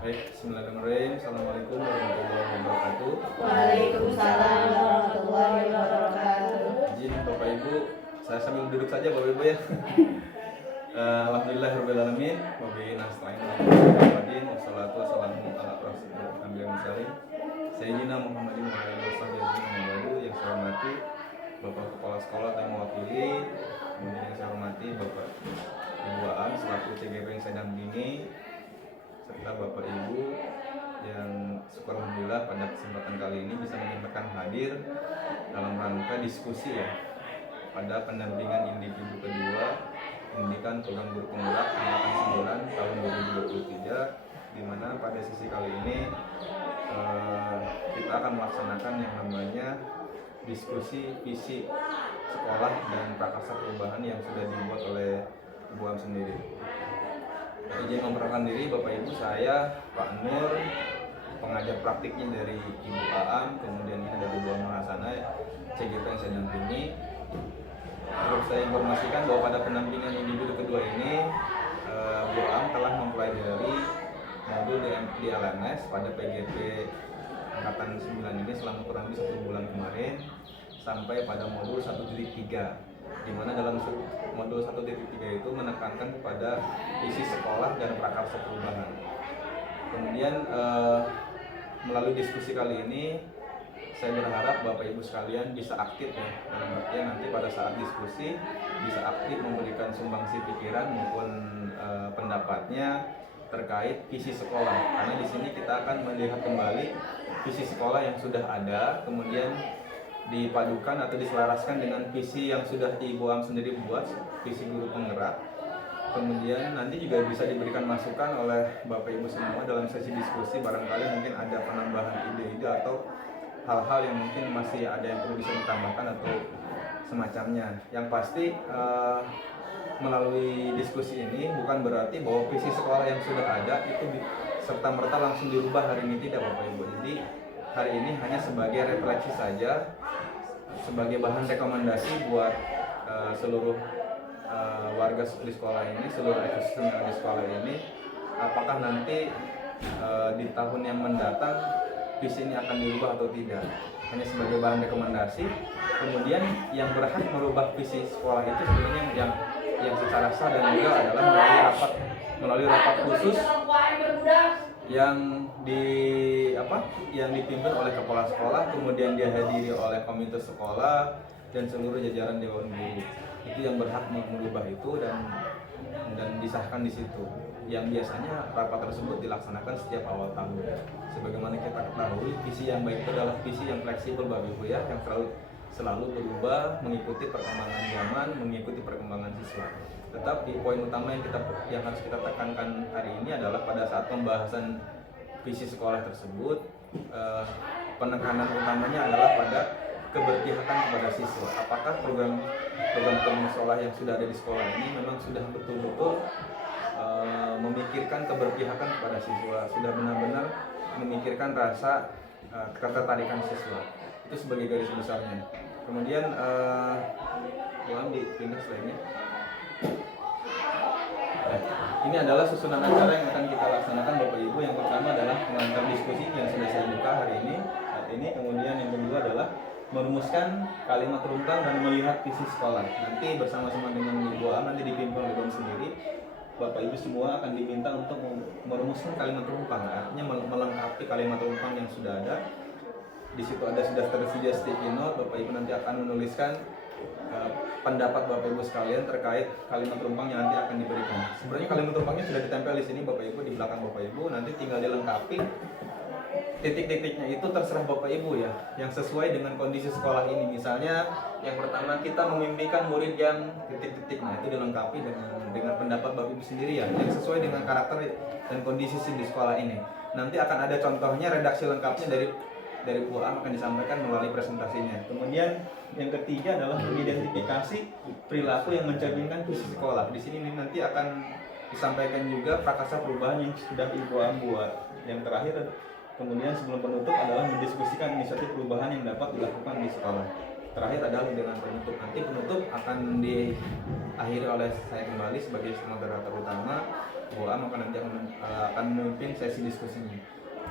Baik, bismillahirrahmanirrahim. Assalamualaikum warahmatullahi wabarakatuh. Waalaikumsalam warahmatullahi wabarakatuh. Izin Bapak Ibu, saya sambil duduk saja Bapak Ibu ya. Alhamdulillahirrahmanirrahim. Wabillahi nasta'in. Wassalatu wassalamu ala rasulillah musallim. Sayyidina Muhammadin wa ala alihi wasallam. Yang saya hormati Bapak Kepala Sekolah yang mewakili, kemudian yang saya hormati Bapak Ibu Aan selaku CGP yang saya dampingi, serta Bapak Ibu yang syukur alhamdulillah pada kesempatan kali ini bisa menyempatkan hadir dalam rangka diskusi ya pada pendampingan individu kedua pendidikan program guru penggerak angkatan 9 tahun 2023, di mana pada sesi kali ini kita akan melaksanakan yang namanya diskusi visi sekolah dan prakarsa perubahan yang sudah dibuat oleh Ibu Am sendiri. Izin memperkenalkan diri Bapak Ibu, saya Pak Nur, pengajar praktiknya dari Ibu Aam, kemudian ini dari Bu Mahasana, CGP yang saya dampingi. Terus saya informasikan bahwa pada pendampingan individu kedua ini Bu Aam telah mempelajari modul di LMS pada PGP angkatan 9 ini selama kurang lebih 1 bulan kemarin sampai pada modul 1.3, di mana dalam modul 1.3 itu menekankan kepada isi sekolah dan prakarsa perubahan. Kemudian melalui diskusi kali ini saya berharap Bapak Ibu sekalian bisa aktif ya, dalam artian nanti pada saat diskusi bisa aktif memberikan sumbangsi pikiran maupun pendapatnya terkait visi sekolah, karena di sini kita akan melihat kembali visi sekolah yang sudah ada, kemudian dipadukan atau diselaraskan dengan visi yang sudah Ibu Am sendiri buat, visi guru penggerak. Kemudian nanti juga bisa diberikan masukan oleh Bapak Ibu semua dalam sesi diskusi, barangkali mungkin ada penambahan ide-ide atau hal-hal yang mungkin masih ada yang perlu bisa ditambahkan atau semacamnya. Yang pasti melalui diskusi ini bukan berarti bahwa visi sekolah yang sudah ada itu serta-merta langsung dirubah hari ini, tidak Bapak Ibu. Jadi hari ini hanya sebagai refleksi saja, sebagai bahan rekomendasi buat seluruh warga di sekolah ini, seluruh ekosistem yang ada di sekolah ini. Apakah nanti di tahun yang mendatang visi ini akan dirubah atau tidak, hanya sebagai bahan rekomendasi. Kemudian yang berhak merubah visi sekolah itu sebenarnya yang secara sah dan legal adalah melalui rapat khusus yang dipimpin oleh kepala sekolah, kemudian dihadiri oleh komite sekolah dan seluruh jajaran dewan guru. Itu yang berhak merubah itu dan disahkan di situ. Yang biasanya rapat tersebut dilaksanakan setiap awal tahun. Sebagaimana kita ketahui, visi yang baik itu adalah visi yang fleksibel Bapak Ibu ya, yang selalu berubah mengikuti perkembangan zaman, mengikuti perkembangan siswa. Tetapi poin utama yang harus kita tekankan hari ini adalah pada saat pembahasan visi sekolah tersebut, penekanan utamanya adalah pada keberpihakan kepada siswa. Apakah program sekolah yang sudah ada di sekolah ini memang sudah betul-betul memikirkan keberpihakan kepada siswa, sudah benar-benar memikirkan rasa ketertarikan siswa. Itu sebagai garis besarnya. Kemudian ulang di pindah lainnya. Ini adalah susunan acara yang akan kita laksanakan Bapak Ibu. Yang pertama adalah pengantar diskusi yang sudah saya buka hari ini saat ini. Kemudian yang kedua adalah merumuskan kalimat rumpang dan melihat visi sekolah. Nanti bersama-sama dengan Ibu Am, nanti dipimpin oleh Ibu sendiri, Bapak Ibu semua akan diminta untuk merumuskan kalimat rumpang, artinya melengkapi kalimat rumpang yang sudah ada. Di situ sudah tersedia sticky note. Bapak Ibu nanti akan menuliskan pendapat Bapak Ibu sekalian terkait kalimat rumpang yang nanti akan diberikan. Sebenarnya kalimat rumpangnya sudah ditempel di sini Bapak Ibu, di belakang Bapak Ibu. Nanti tinggal dilengkapi. Titik-titiknya itu terserah Bapak Ibu ya, yang sesuai dengan kondisi sekolah ini. Misalnya yang pertama, kita memimpikan murid yang titik-titik, nah itu dilengkapi dengan pendapat Bapak Ibu sendiri ya, yang sesuai dengan karakter dan kondisi di sekolah ini. Nanti akan ada contohnya, redaksi lengkapnya dari Bu Am akan disampaikan melalui presentasinya. Kemudian yang ketiga adalah mengidentifikasi perilaku yang mencerminkan visi sekolah. Di sini nanti akan disampaikan juga prakarsa perubahan yang sudah Ibu Am buat. Yang terakhir, kemudian sebelum penutup adalah mendiskusikan inisiatif perubahan yang dapat dilakukan di sekolah. Terakhir adalah dengan penutup. Nanti penutup akan diakhiri oleh saya kembali sebagai moderator utama. Bu Am akan memimpin sesi diskusinya.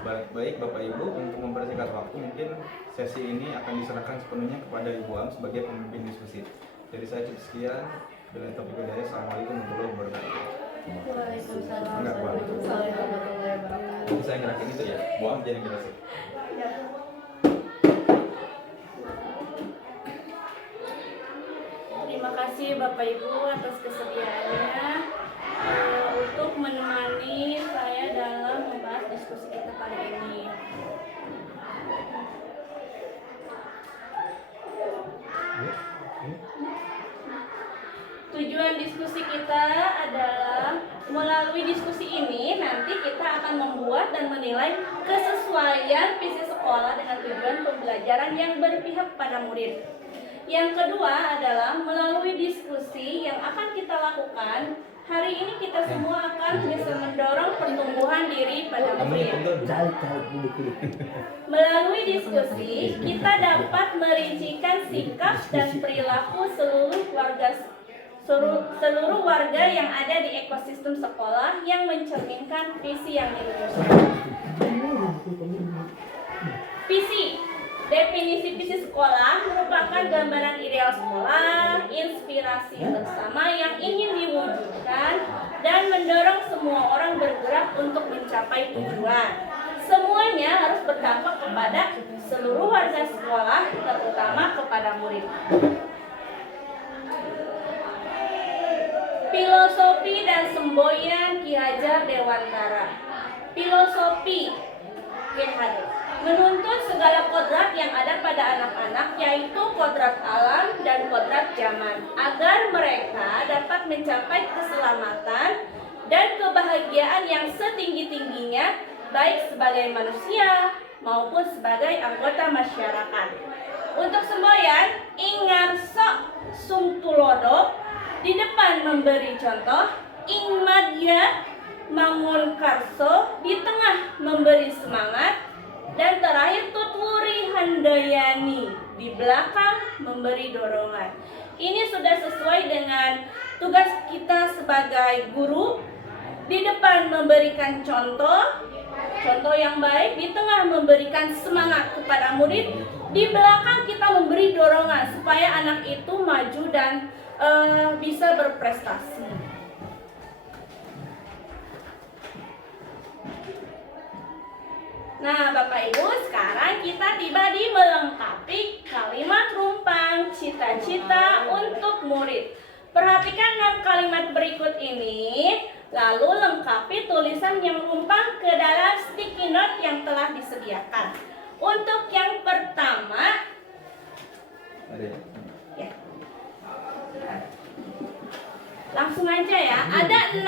Baik Bapak Ibu, untuk mempersingkat waktu mungkin sesi ini akan diserahkan sepenuhnya kepada Ibu Am sebagai pemimpin diskusi. Jadi saya cukup sekian. Bila topik dari Assalamualaikum warahmatullahi wabarakatuh. Waalaikumsalam Enggak, Bu. warahmatullahi wabarakatuh. Jadi saya ngerakin itu ya, Bu Am jadi ngerasin. Terima kasih Bapak Ibu atas kesediaannya untuk menemani saya dalam membahas diskusi kita kali ini. Tujuan diskusi kita adalah melalui diskusi ini nanti kita akan membuat dan menilai kesesuaian visi sekolah dengan tujuan pembelajaran yang berpihak pada murid. Yang kedua adalah melalui diskusi yang akan kita lakukan, hari ini kita semua akan bisa mendorong pertumbuhan diri pada murid. Melalui diskusi, kita dapat merincikan sikap dan perilaku seluruh warga yang ada di ekosistem sekolah yang mencerminkan visi yang dirumuskan. Visi. Definisi visi sekolah merupakan gambaran ideal sekolah, inspirasi bersama yang ingin diwujudkan, dan mendorong semua orang bergerak untuk mencapai tujuan. Semuanya harus berdampak kepada seluruh warga sekolah, terutama kepada murid. Filosofi dan semboyan Ki Hajar Dewantara. Filosofi Ki Hajar menuntut segala kodrat yang ada pada anak-anak, yaitu kodrat alam dan kodrat zaman, agar mereka dapat mencapai keselamatan dan kebahagiaan yang setinggi-tingginya, baik sebagai manusia maupun sebagai anggota masyarakat. Untuk semboyan, ingarso sumtulodo, di depan memberi contoh, ing madya mangun karso, di tengah memberi semangat, dan terakhir tutwuri handayani, di belakang memberi dorongan. Ini sudah sesuai dengan tugas kita sebagai guru. Di depan memberikan contoh yang baik, di tengah memberikan semangat kepada murid, di belakang kita memberi dorongan supaya anak itu maju dan bisa berprestasi. Nah, Bapak Ibu, sekarang kita tiba di melengkapi kalimat rumpang cita-cita untuk murid. Perhatikan kalimat berikut ini, lalu lengkapi tulisan yang rumpang ke dalam sticky note yang telah disediakan. Untuk yang pertama, ya, langsung aja ya. Ada 6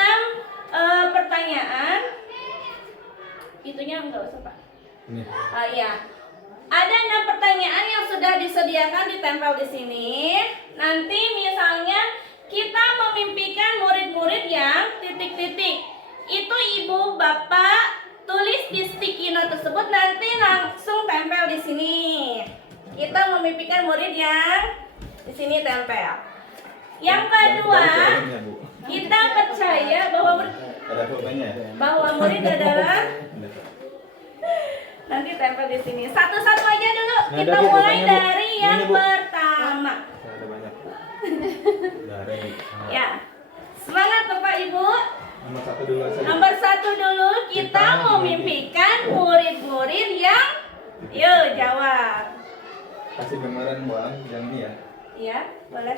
pertanyaan. Itunya enggak usah, Pak. Ya. Ada 6 pertanyaan yang sudah disediakan ditempel di sini. Nanti misalnya kita memimpikan murid-murid yang titik-titik. Itu Ibu, Bapak tulis di sticky note tersebut, nanti langsung tempel di sini. Kita memimpikan murid yang di sini tempel. Yang kedua, kita percaya bahwa murid adalah nanti tempel di sini. Satu-satu aja dulu. Kita mulai dari yang pertama. Ada banyak. Ya. Semangat Bapak Ibu. Nomor 1 dulu aja. Nomor 1 dulu, kita memimpikan murid-murid yang yuk jawab. Kasih gambaran Bang, yang ini ya. Iya, boleh.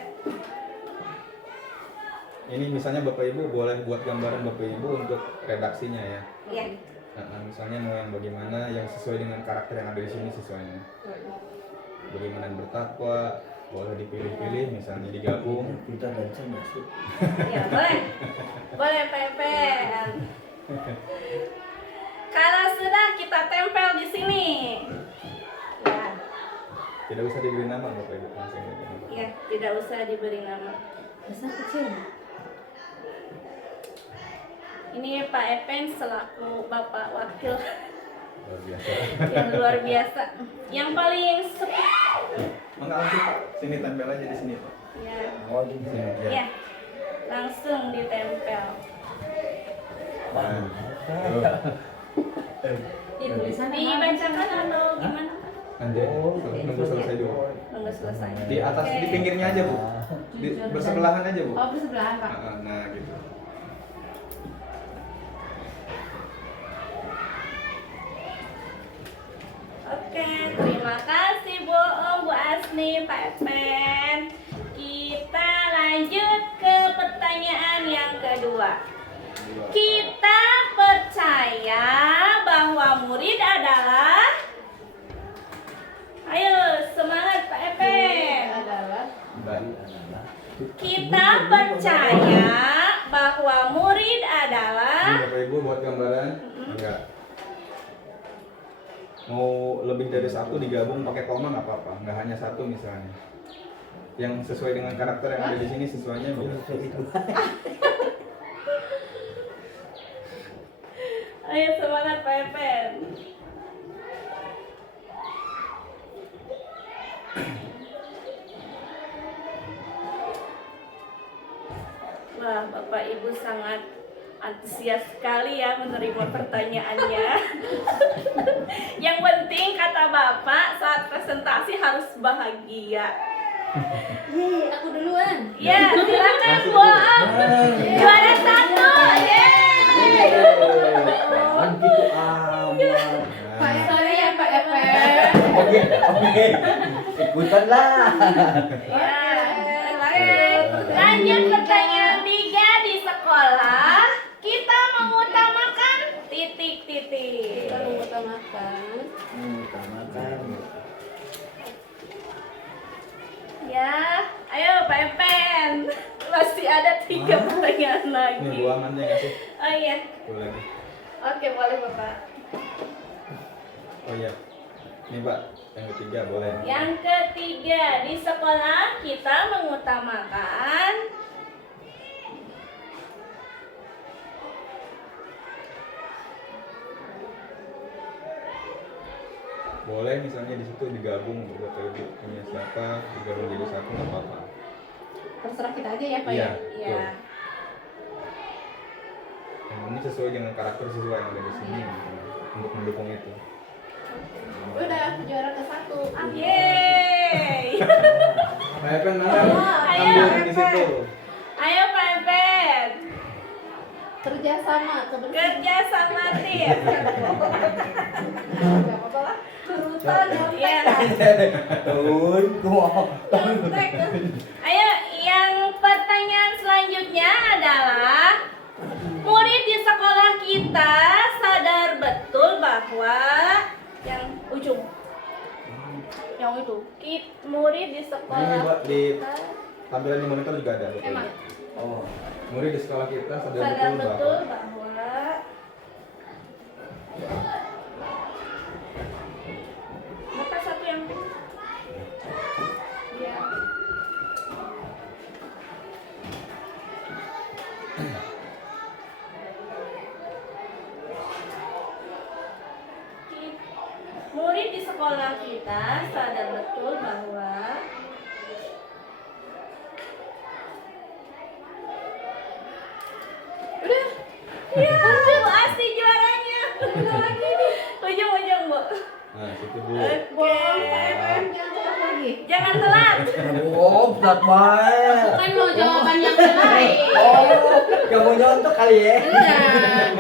Ini misalnya Bapak Ibu boleh buat gambaran Bapak Ibu untuk redaksinya ya. Iya. Nah, misalnya mau yang bagaimana yang sesuai dengan karakter yang ada di sini sesuainya. Bagaimana bertakwa, boleh dipilih-pilih, misalnya digabung. Kita baca masuk. Ya, boleh. Boleh Pepen. Kalau sudah kita tempel di sini. Ya. Tidak usah diberi nama Bapak Ibu, langsung aja nama. Ya, tidak usah diberi nama. Besar kecil. Ini Pak Epen selaku Bapak Wakil Luar biasa. yang luar biasa. Yang paling sepi. Maka langsung Pak, sini tempel aja di sini Pak. Ya. Oh, di sini. Ya. Langsung ditempel. Nah, Itu tulisannya Dibacakan atau gimana? nanti nunggu selesai dulu. Nunggu selesai. Di atas, di pinggirnya aja bu, bersebelahan aja bu. Oh, bersebelahan, Pak. Nah gitu. Oke, terima kasih Bu Om, Bu Asni, Pak Epen. Kita lanjut ke pertanyaan yang kedua. Kita percaya bahwa murid adalah, ayo semangat Pak Epen. Adalah Kita percaya bahwa murid adalah, Ini Bapak Ibu buat gambaran. Enggak. Mau lebih dari satu digabung pakai koma nggak apa-apa, nggak hanya satu misalnya. Yang sesuai dengan karakter yang ada di sini sesuainya bilang. ayo semangat Pak Epen. Wah, Bapak Ibu sangat antusias sekali ya menerima pertanyaannya. Yang penting kata Bapak saat presentasi harus bahagia. Yeay, aku duluan. Ya, silakan Bu Om. Juara satu. Yeay. Kan gitu amat. Pak, sorry ya Pak Epen. Oke. Ikutan lah. Ya, oke. Lanjut pertanyaan 3. Di sekolah kita mengutamakan titik-titik. Kita mengutamakan. Utamakan. Ya, ayo Pak Epen. Masih ada 3 pertanyaan Ini lagi. Bu Aman yang ngasih. Oh iya. Boleh. Oke, boleh Bapak. Oh iya. Ini Pak, yang ketiga boleh. Yang ketiga, di sekolah kita mengutamakan Boleh misalnya di situ digabung Bapak Ibu punya siapa, digabung jadi satu nggak apa-apa. Terserah kita aja ya Pak Iya. ya. ya. Yang ini sesuai dengan karakter siswa yang ada di sini untuk mendukung itu. Udah juara ke-1. Yeay. Pak Epen mana? Ayo, Ambil di Epen. situ. Ayo Pak Epen. Kerjasama, kebersihan. Kerja sama tim. Gak apa-apa lah. Kerutan, Iya. Tahun kok. nyontek. Ayo, yang pertanyaan selanjutnya adalah murid di sekolah kita sadar betul bahwa yang ujung, yang itu, murid di Ini sekolah Mbak di kita tampilan di monitor juga ada. Bapak Emang. Ibu. Oh. Murid di sekolah kita sadar sadar betul betul bahwa bahwa Bapak satu yang ya. Murid di sekolah kita sadar betul bahwa Udah. ya, Bu Asti juaranya. Ujung-ujung, Bu. nah situ Bu. Bohong Pak Oke. Epen, jangan telat lagi. Jangan telat. Oh, berat banget. Kan mau jawaban yang lain. Oh, kamu nyontok kali ya? Iya,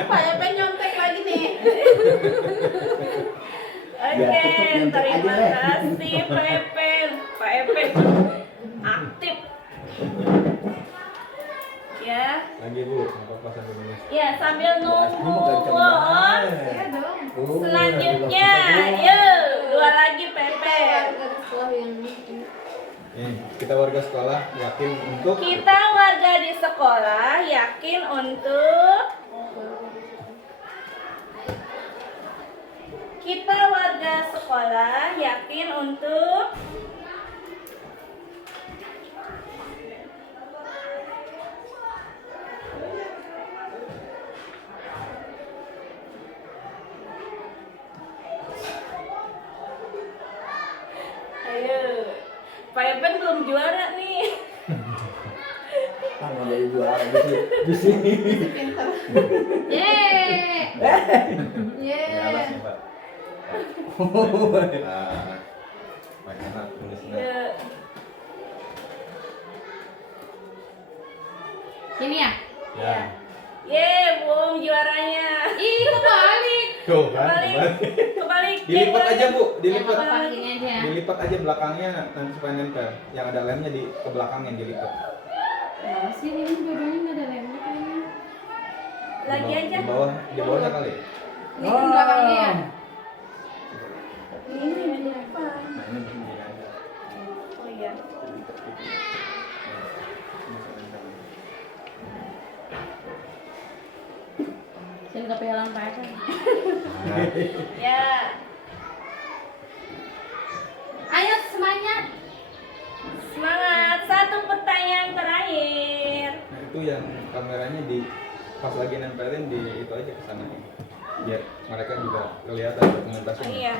Pak Epen nyontek lagi nih. Oke, Biar tutup nyontek terima aja, Le. kasih Pak Epen. Pak Epen aktif. Ya, Lagi Bu, nggak apa-apa sambil nulis. ya sambil Ini mau nunggu ganteng Bu Om. banget. Iya dong. Oh, Selanjutnya, udah yuk dua lagi Pepen. Warga sekolah yang Ini kita warga sekolah yakin untuk Kita warga di sekolah yakin untuk Kita warga sekolah yakin untuk Ayo, Pak Epen belum juara nih. Ah, mau jadi juara di sini. pinter. Yeay. Ini alas nih, Yeay. Pak. Makin enak tulisnya. Iya. Sini ya? Ya. Yeay, Bung juaranya. Ih, kebalik. Tuh kan. Kebalik. Kebalik. Dilipat aja, Bu. Yang Dilipat. apa paginya aja. Dilipat aja belakangnya nanti supaya nempel. Yang ada lemnya di ke belakang yang dilipat. Nah, sih ini dua-duanya nggak ada lemnya kayaknya. Lagi aja. Di bawahnya kali. Ini kan belakangnya ya? Ini apa? Nah, ini begini aja. Oh iya. Dilipat gitu. Sini kepialan Pak Evan. Nah, Ya. Ayo semuanya. Semangat. Satu pertanyaan terakhir. nah, itu yang kameranya di pas lagi nempelin di itu aja ke sana. Biar mereka juga kelihatan dokumentasinya. Iya.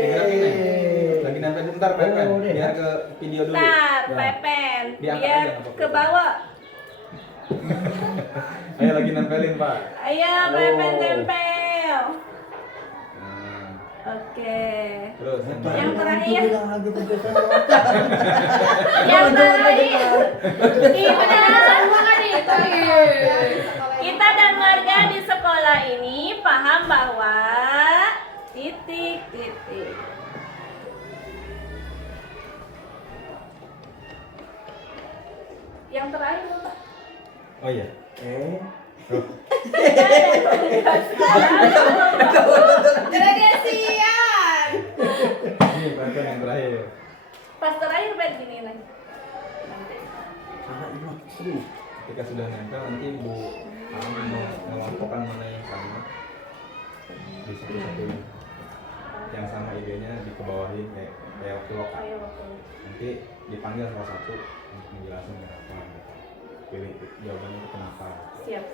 Digerakin nih. Lagi nempel bentar, Pepen. Biar ke video dulu. Bentar, Nah, Pepen. Diangkat Biar aja, nggak apa-apa. ke bawah. Ayo lagi nempelin, Pak. Ayo, Pepen tempel. Nah, Oke. terus Yang terakhir. Yang Yang terakhir. Kita semua kan itu. Kita dan warga di sekolah ini paham bahwa titik. Yang terakhir, Pak. Oh iya. Gradasian. Ini Pepen yang terakhir. Pas terakhir Pak gini lagi. Ketika sudah nempel nanti Bu mengelompokkan mana yang sama di satu-satu yang sama idenya dikebawahin kayak waktu lokal. Ayo, oke. Nanti dipanggil salah satu untuk menjelaskan kenapa gitu. Pilih jawabannya itu kenapa. Siap.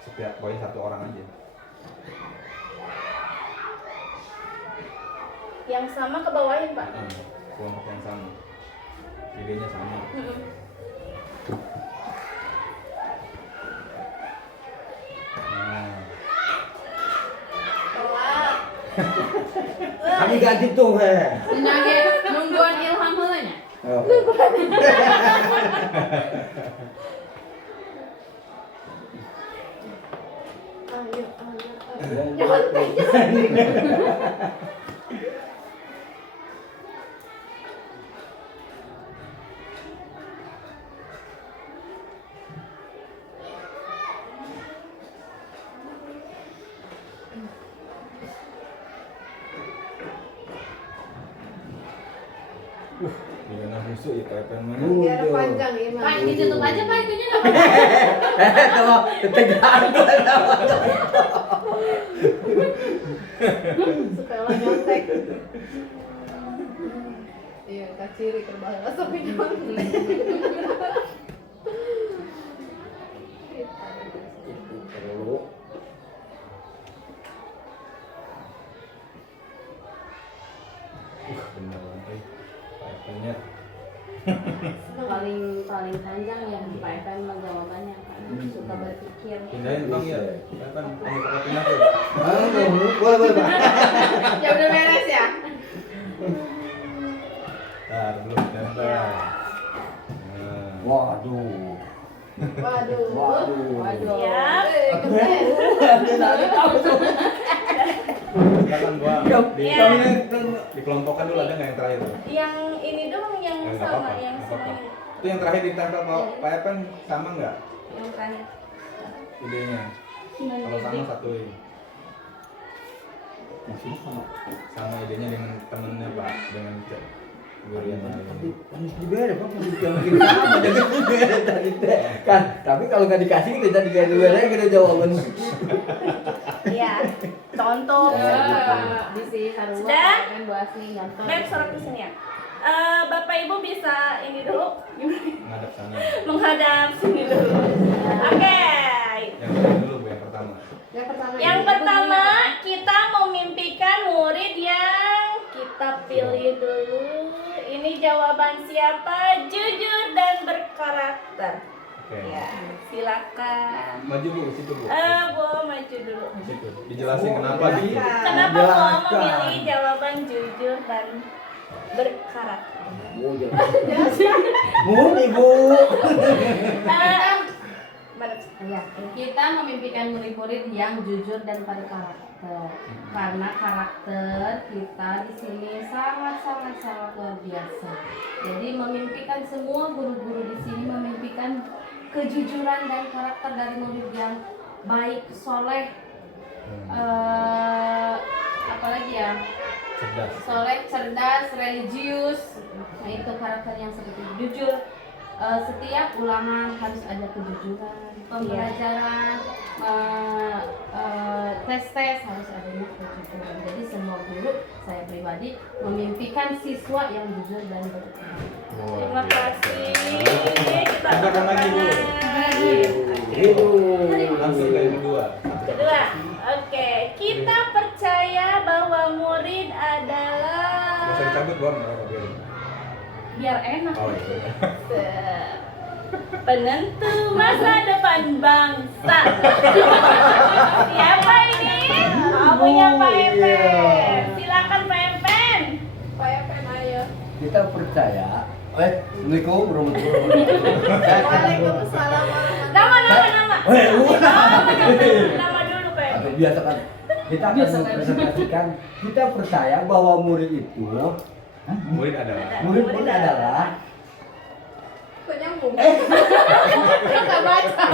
Setiap poin satu orang aja. Yang sama ke bawahin, Pak. Kelompok yang sama. Idenya sama. Nah, Telat. Kami ganti tuh, he. Nage nungguan ilham heulanya. Oh. gimana musuh ya Pepen mana? Biar panjang ya, Pak. Ditutup aja Pak itunya enggak apa-apa. Tuh, tegang. Supaya nyontek. Iya, kaciri terbahas sampai nyontek. Itu perlu. Bener banget. Pepennya paling panjang ya Pak FM jawabannya kan suka berpikir. pindahin bang ya. Pepen ini pakai pindah tuh. Boleh, Pak. Ya udah beres ya. Ntar belum nempel. Ya. Nah. Waduh. Waduh. Siap. Keren. Silakan buang. Iya. Dikelompokkan dulu ada nggak yang terakhir tuh? Yang ini dong yang Nggak sama apa-apa, yang nggak sama apa-apa. ini. Itu yang terakhir ditempel Pak Epen sama nggak Yang terakhir. idenya? Kalau sama satuin. Maksudnya sama. Sama idenya dengan temennya Pak, dengan guru yang lain. Harus diberi, Pak. Harus diberi sama. Jangan diberi tadi teh. Kan, tapi kalau nggak dikasih kita diberi kita jawaban. Iya. Contoh. Bisi harus Sudah? kan Bu Asni nyontok. Baik, sorot ke sini ya. Bapak Ibu bisa ini dulu Menghadap sana. menghadap sini dulu. Oke. Yang terakhir dulu Bu, yang pertama. Yang pertama kita memimpikan murid yang kita pilih dulu. Ini jawaban siapa? Jujur dan berkarakter. Oke. Ya, silakan. Maju Bu, situ Bu. Bu maju dulu. Situ. Dijelasin kenapa gitu. Kenapa Bu Jelaskan. memilih jawaban jujur dan berkarakter? Murni Bu. Ya, kita memimpikan murid-murid yang jujur dan berkarakter. Karena karakter kita di sini sangat luar biasa. Jadi memimpikan semua guru-guru di sini memimpikan kejujuran dan karakter dari murid yang baik, soleh, apalagi ya, Cerdas. soleh, cerdas, religius. Nah itu karakter yang seperti itu. Jujur, setiap ulangan harus ada kejujuran, pembelajaran, tes harus adanya kejujuran. Jadi semua guru, saya pribadi memimpikan siswa yang jujur dan berkarakter. Terima kasih. Kita Tepuk lagi, Bu. Langsung ke yang kedua. Kedua, oke. Kita percaya bahwa murid adalah Bisa dicabut Bang, nggak apa-apa biarin. Biar enak. Oh iya. penentu masa depan bangsa. Siapa ini? Punya Pak Epen. Silakan Pak Epen. Pak Epen, ayo. Kita percaya. Assalamualaikum warahmatullahi wabarakatuh. Waalaikumsalam warahmatullahi Nama. Nama dulu Pak Epen. Atau biasa kan kita akan mempresentasikan. Kita percaya bahwa murid itu Murid adalah. murid adalah Penyambung. Kita baca.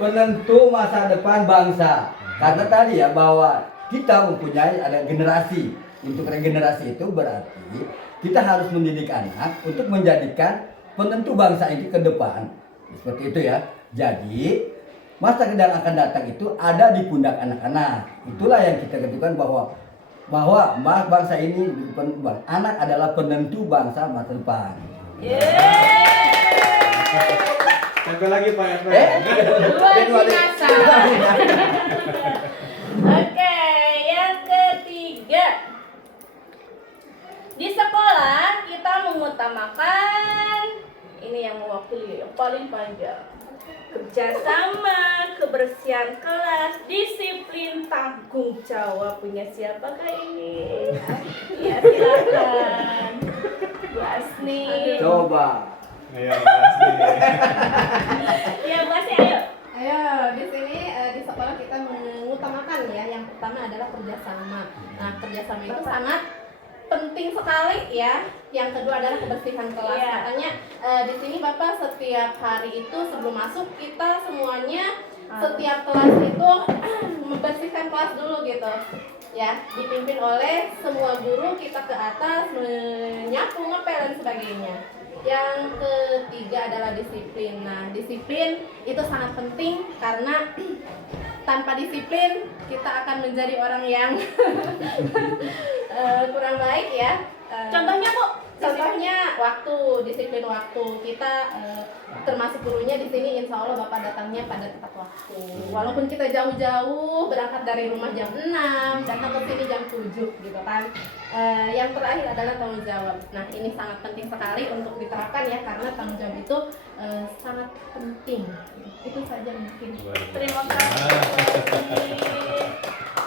penentu masa depan bangsa. Karena tadi ya bahwa kita mempunyai ada generasi. Untuk regenerasi itu berarti kita harus mendidik anak untuk menjadikan penentu bangsa ini ke depan. Seperti itu ya. Jadi masa yang akan datang itu ada di pundak anak-anak. Itulah yang kita katakan bahwa bangsa ini anak adalah penentu bangsa masa depan. Sampai lagi Pak Epen. Luar biasa. Oke, yang ketiga. Di sekolah kita mengutamakan ini yang mewakili yang paling panjang. Kerjasama, kebersihan kelas, disiplin, tanggung jawab. Punya siapakah ini? Ya silakan. Bu Asni. Coba. Ayo, pasti. Ya Bu Asni, ayo. Ayo, di sini di sekolah kita mengutamakan ya, yang pertama adalah kerjasama. Nah, kerjasama itu sangat penting sekali ya. Yang kedua adalah kebersihan kelas. Iya. Makanya di sini Bapak setiap hari itu sebelum masuk kita semuanya setiap kelas itu membersihkan kelas dulu gitu. Ya, dipimpin oleh semua guru, kita ke atas menyapu, ngepel dan sebagainya. Yang ketiga adalah disiplin. Nah, disiplin itu sangat penting karena tanpa disiplin kita akan menjadi orang yang kurang baik ya. Contohnya Bu. Contohnya waktu, disiplin waktu kita termasuk gurunya di sini insya Allah Bapak datangnya pada tepat waktu. Walaupun kita jauh-jauh berangkat dari rumah jam 6, datang ke sini jam 7 gitu kan. Yang terakhir adalah tanggung jawab. Nah, ini sangat penting sekali untuk diterapkan ya karena tanggung jawab itu sangat penting. Itu saja mungkin. Terima kasih.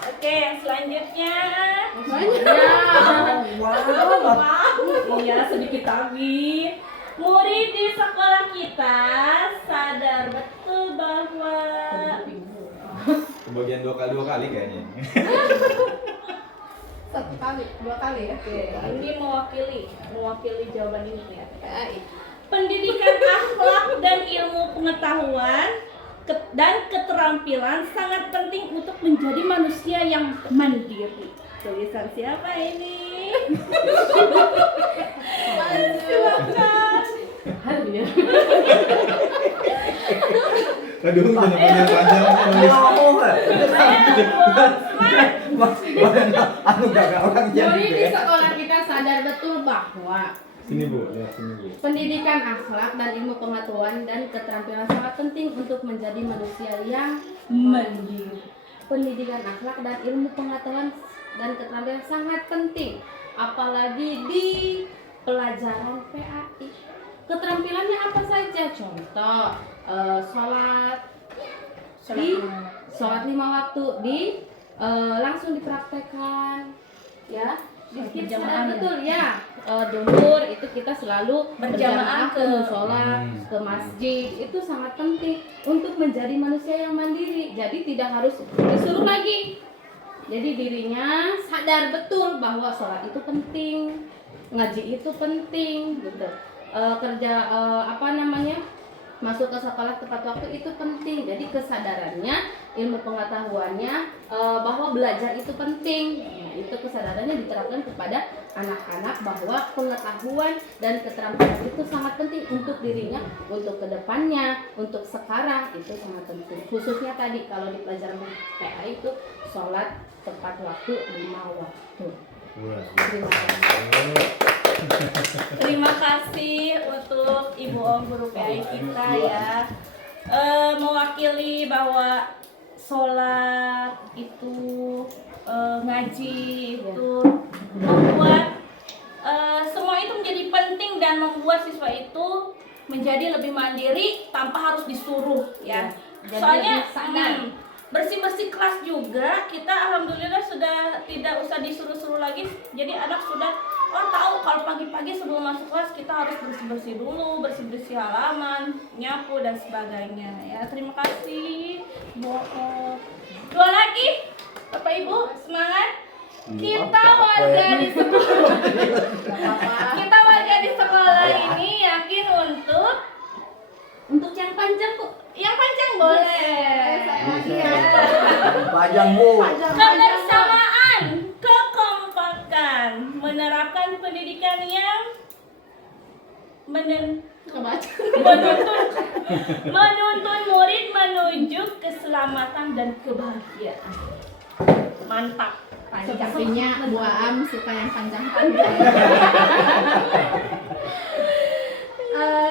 Oke, yang selanjutnya. Iya, sedikit lagi. Murid di sekolah kita sadar betul bahwa Kebagian dua kali kayaknya. Satu kali, 2 kali ya. ini mewakili jawaban ini ya. Pendidikan akhlak dan ilmu pengetahuan dan keterampilan sangat penting untuk menjadi manusia yang mandiri. Tulisan siapa ini? Silakan. Aduh, jangan panjang nulis. Anu gak orang jadi. Jadi di sekolah kita sadar betul bahwa Sini Bu, lihat sini Bu. pendidikan akhlak dan ilmu pengetahuan dan keterampilan sangat penting untuk menjadi manusia yang mandiri. Pendidikan akhlak dan ilmu pengetahuan dan keterampilan sangat penting, apalagi di pelajaran PAI. keterampilannya apa saja. Contoh, sholat lima waktu langsung dipraktekkan, ya. Berjamaah, Betul ya. Duhur itu kita selalu Berjamaah ke musola, ke masjid. Itu sangat penting untuk menjadi manusia yang mandiri. Jadi tidak harus disuruh lagi. Jadi dirinya sadar betul bahwa sholat itu penting, ngaji itu penting, gitu. Masuk ke sekolah tepat waktu itu penting. Jadi kesadarannya, ilmu pengetahuannya bahwa belajar itu penting. Nah, itu kesadarannya diterapkan kepada anak-anak bahwa pengetahuan dan keterampilan itu sangat penting untuk dirinya, untuk kedepannya, untuk sekarang itu sangat penting. Khususnya tadi kalau di pelajaran PA itu sholat tepat waktu 5 waktu. Terima kasih. Terima kasih untuk Ibu Om guru PAI kita ya, mewakili bahwa sholat itu, ngaji itu membuat semua itu menjadi penting dan membuat siswa itu menjadi lebih mandiri tanpa harus disuruh ya. Jadi Soalnya lebih sadar. bersih-bersih kelas juga kita alhamdulillah sudah tidak usah disuruh-suruh lagi. Jadi anak sudah tahu kalau pagi-pagi sebelum masuk kelas kita harus bersih-bersih dulu, bersih-bersih halaman, nyapu dan sebagainya ya. Terima kasih Bu. Dua lagi Bapak Ibu, semangat. Kita warga di sekolah kita warga di sekolah ini yakin untuk yang panjang kok. Yang panjang boleh. Panjang Bu. Kebersamaan, kekompakan, menerapkan pendidikan yang menuntun murid menuju keselamatan dan kebahagiaan. Mantap. Panjang. Sepertinya Bu Am suka yang panjang-panjang.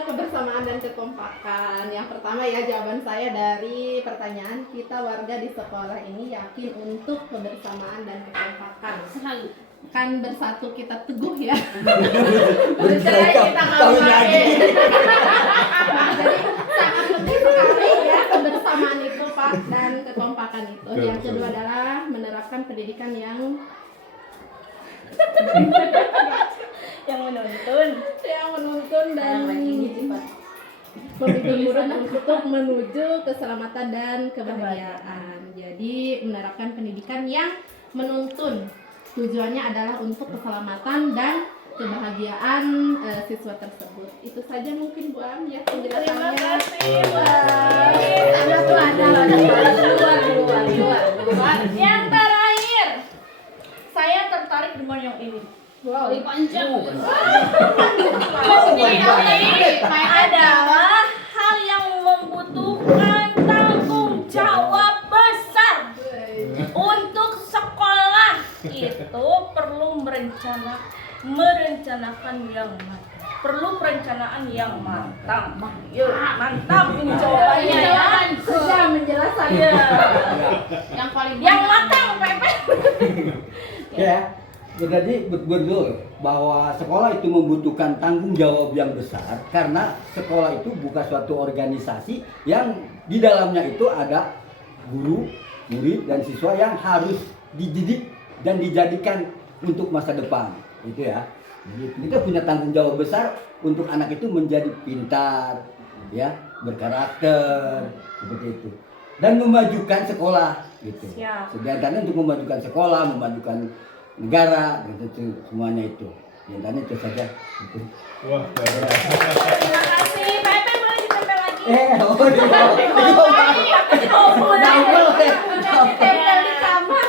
Kebersamaan dan kekompakan. Yang pertama ya, jawaban saya dari pertanyaan, kita warga di sekolah ini yakin untuk kebersamaan dan kekompakan. Selalu. Kan bersatu kita teguh ya. Bercerai kita nggak pakai. Jadi sangat penting sekali ya kebersamaan itu Pak dan kekompakan itu. Yang kedua adalah menerapkan pendidikan yang menuntun dan membimbing murid untuk menuju keselamatan dan kebahagiaan. Jadi menerapkan pendidikan yang menuntun. Tujuannya adalah untuk keselamatan dan kebahagiaan siswa tersebut. Itu saja mungkin Bu Am ya Terima penjelasannya. kasih. Luar. Yang terakhir, saya tertarik dengan yang ini. Wow. Panjang. Adalah hal yang membutuhkan tanggung jawab besar. Untuk sekolah itu perlu merencanakan yang matang. Perlu perencanaan yang matang. Yuk, mantap ini jawabannya ya. Sudah menjelaskan. Iya. Yang paling Yang matang, Pepe. Ya, jadi betul bahwa sekolah itu membutuhkan tanggung jawab yang besar karena sekolah itu bukan suatu organisasi yang di dalamnya itu ada guru, murid dan siswa yang harus dididik dan dijadikan untuk masa depan, gitu ya. Jadi kita punya tanggung jawab besar untuk anak itu menjadi pintar, ya, berkarakter, seperti itu, dan memajukan sekolah, gitu. Siap. Sebenarnya untuk memajukan sekolah, memajukan negara, gitu, semuanya itu. Sebenarnya itu saja. Gitu. Terima kasih. Pepe boleh ditempel lagi. Tempel di kamar.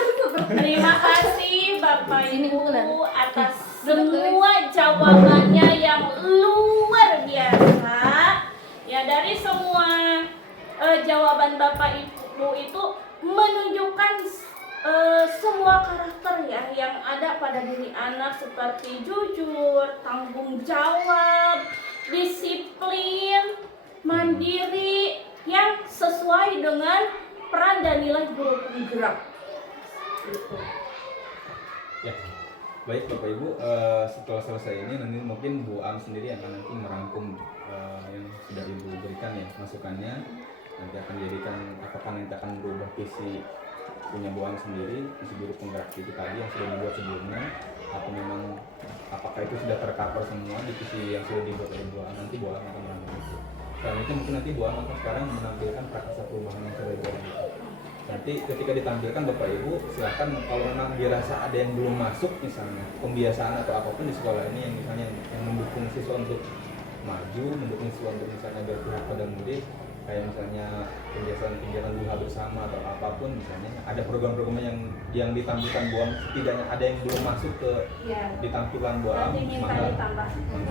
Terima kasih Bapak Ibu atas semua jawabannya yang luar biasa. Ya, dari semua jawaban Bapak Ibu itu menunjukkan semua karakter ya yang ada pada diri anak seperti jujur, tanggung jawab, disiplin, mandiri yang sesuai dengan peran dan nilai guru penggerak. Gitu. Baik Bapak Ibu, setelah selesai ini nanti mungkin Bu Am sendiri akan nanti merangkum yang sudah Ibu berikan ya masukannya. Nanti akan jadikan apakah nanti akan berubah visi punya Bu Am sendiri, visi guru penggerak itu tadi yang sudah dibuat sebelumnya, atau memang apakah itu sudah tercover semua di visi yang sudah dibuat oleh Bu Am. Nanti Bu Am akan merangkum itu. Selain itu mungkin nanti Bu Am akan sekarang menampilkan prakasa perubahan yang sudah dibuat. Nanti ketika ditampilkan Bapak Ibu silakan kalau memang dirasa ada yang belum masuk misalnya pembiasaan atau apapun di sekolah ini yang misalnya yang mendukung siswa untuk maju, mendukung siswa untuk misalnya berpihak pada murid, kayak misalnya kegiatan duha bersama atau apapun misalnya ada program-program yang ditampilkan Bu Am setidaknya ada yang belum masuk ke di tampilan Bu Am, Nanti minta maka ditambah.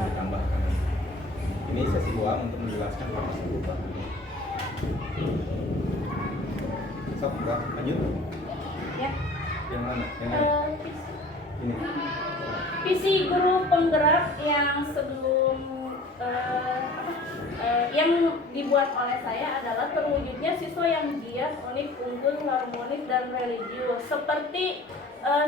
ditambahkan. Ini sesi Bu Am untuk menjelaskan prakasa perubahan ini. Sok, lanjut. Ya. Yang mana? Yang ini. Visi guru penggerak yang sebelum yang dibuat oleh saya adalah terwujudnya siswa yang giat, unik, unggul, harmonis, dan religius. Seperti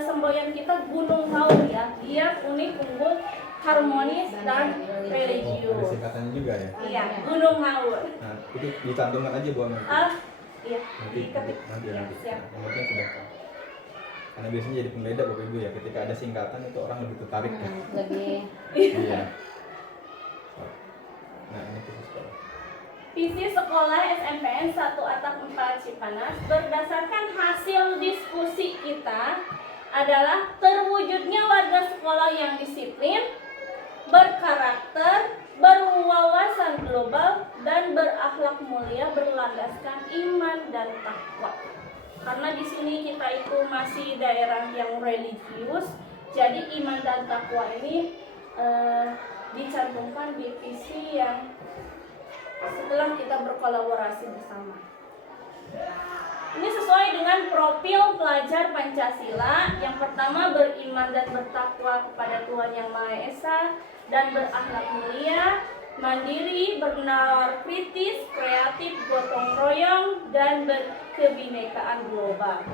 semboyan kita Gunung Haur ya, giat, unik, unggul, harmonis, dan Ada religius. singkatannya juga ya. Iya, Gunung Haur. Nah, itu dicantumkan aja Bu Am. Iya. Nanti. Ya, siap. Yang penting sudah tahu. Karena biasanya jadi pembeda Bapak Ibu ya, ketika ada singkatan itu orang lebih tertarik ya. Lebih Iya. Nah, ini khusus sekolah. Visi sekolah SMPN 1 Atap 4 Cipanas berdasarkan hasil diskusi kita adalah terwujudnya warga sekolah yang disiplin, berkarakter, berwawasan global, dan berakhlak mulia berlandaskan iman dan takwa. Karena di sini kita itu masih daerah yang religius, jadi iman dan takwa ini dicantumkan di visi yang setelah kita berkolaborasi bersama. Ini sesuai dengan profil pelajar Pancasila. Yang pertama, beriman dan bertakwa kepada Tuhan Yang Maha Esa dan berakhlak mulia, mandiri, bernalar kritis, kreatif, gotong royong, dan berkebinekaan global.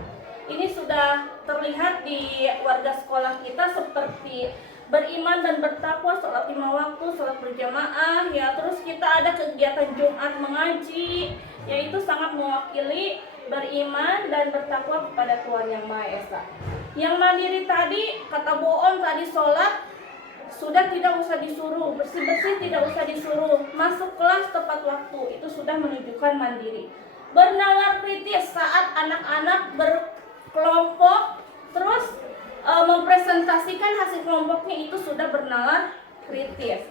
Ini sudah terlihat di warga sekolah kita seperti beriman dan bertakwa, sholat 5 waktu, sholat berjamaah, ya. Terus kita ada kegiatan Jumat mengaji, yaitu sangat mewakili beriman dan bertakwa kepada Tuhan Yang Maha Esa. Yang mandiri tadi, kata Boon tadi sholat, sudah tidak usah disuruh, bersih-bersih tidak usah disuruh, masuk kelas tepat waktu, itu sudah menunjukkan mandiri. Bernalar kritis saat anak-anak berkelompok, terus mempresentasikan hasil kelompoknya, itu sudah bernalar kritis.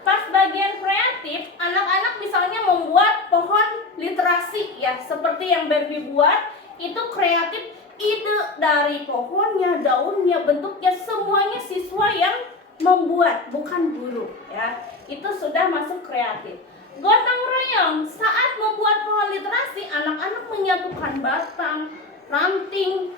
Pas bagian kreatif, anak-anak misalnya membuat pohon literasi ya, seperti yang Barbie buat, itu kreatif, ide dari pohonnya, daunnya, bentuknya, semuanya siswa yang membuat, bukan guru ya. Itu sudah masuk kreatif. Gotong royong, saat membuat pohon literasi, anak-anak menyatukan batang, ranting,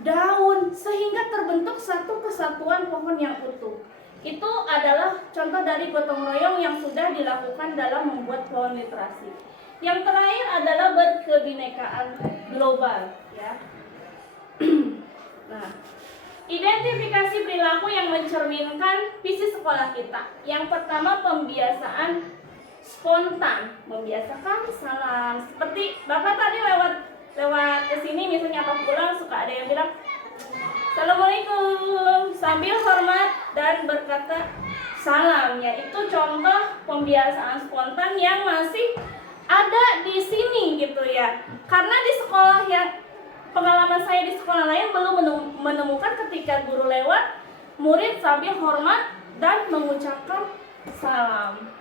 daun, sehingga terbentuk satu kesatuan pohon yang utuh. Itu adalah contoh dari gotong royong yang sudah dilakukan dalam membuat pohon literasi. Yang terakhir adalah berkebinekaan global ya. Nah, identifikasi perilaku yang mencerminkan visi sekolah kita. Yang pertama, pembiasaan spontan, membiasakan salam. Seperti Bapak tadi lewat ke sini misalnya atau pulang suka ada yang bilang Assalamualaikum sambil hormat dan berkata salam, ya. Itu contoh pembiasaan spontan yang masih ada di sini gitu ya. Karena di sekolah yang pengalaman saya di sekolah lain belum menemukan ketika guru lewat, murid sambil hormat dan mengucapkan salam.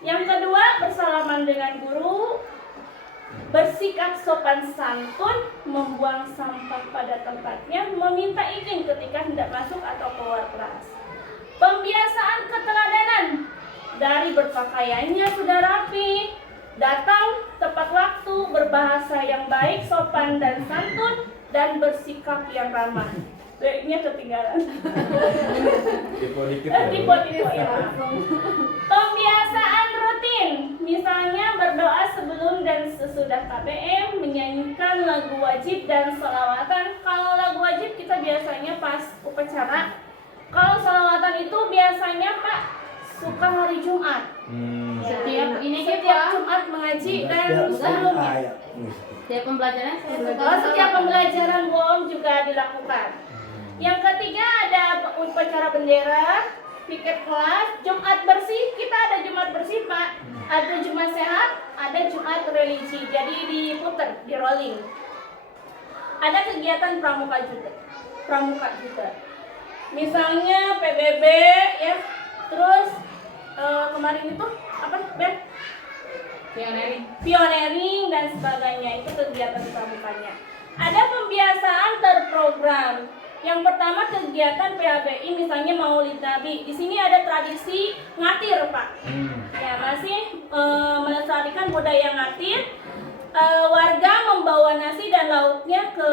Yang kedua, bersalaman dengan guru, bersikap sopan santun, membuang sampah pada tempatnya, meminta izin ketika hendak masuk atau keluar kelas. Pembiasaan keteladanan, dari berpakaiannya sudah rapi, datang tepat waktu, berbahasa yang baik, sopan dan santun, dan bersikap yang ramah. B-nya ketinggalan. Tipe dikit ya. Tipe ya langsung. Pembiasaan rutin, misalnya berdoa sebelum dan sesudah KBM, menyanyikan lagu wajib dan selawatan. Kalau lagu wajib kita biasanya pas upacara Kalau sholawatan itu biasanya Pak suka hari Jumat. Ya. Setiap Jumat mengaji dan sebelumnya. Setiap pembelajaran saya suka. Oh, setiap pembelajaran bohong juga dilakukan. Yang ketiga ada upacara bendera, piket kelas, Jumat bersih. Kita ada Jumat bersih Pak, ada Jumat sehat, ada Jumat religi. Jadi diputer, di rolling. Ada kegiatan pramuka juga. Misalnya PBB ya, terus kemarin itu apa Ben? Pioneering dan sebagainya, itu kegiatan pramukanya. Ada pembiasaan terprogram. Yang pertama kegiatan PABI, misalnya Maulid Nabi. Di sini ada tradisi ngatir Pak. Ya masih melestarikan budaya ngatir. Warga membawa nasi dan lauknya ke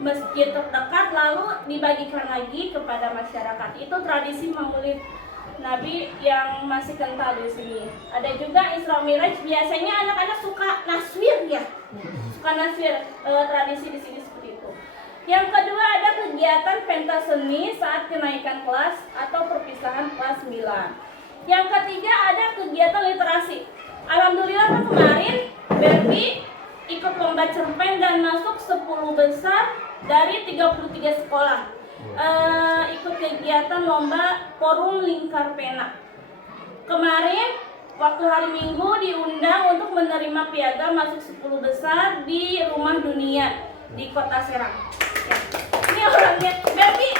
masjid terdekat lalu dibagikan lagi kepada masyarakat. Itu tradisi Maulid Nabi yang masih kental di sini. Ada juga Isra Miraj. Biasanya anak-anak suka naswir ya. Suka naswir. Tradisi di sini seperti itu. Yang kedua ada kegiatan pentas seni saat kenaikan kelas atau perpisahan kelas 9. Yang ketiga ada kegiatan literasi. Alhamdulillah kemarin Berbi ikut lomba cerpen dan masuk 10 besar dari 33 sekolah. Ikut kegiatan lomba forum lingkar pena. Kemarin waktu hari Minggu diundang untuk menerima piagam masuk 10 besar di Rumah Dunia di Kota Serang. Ya. Ini orangnya Berbi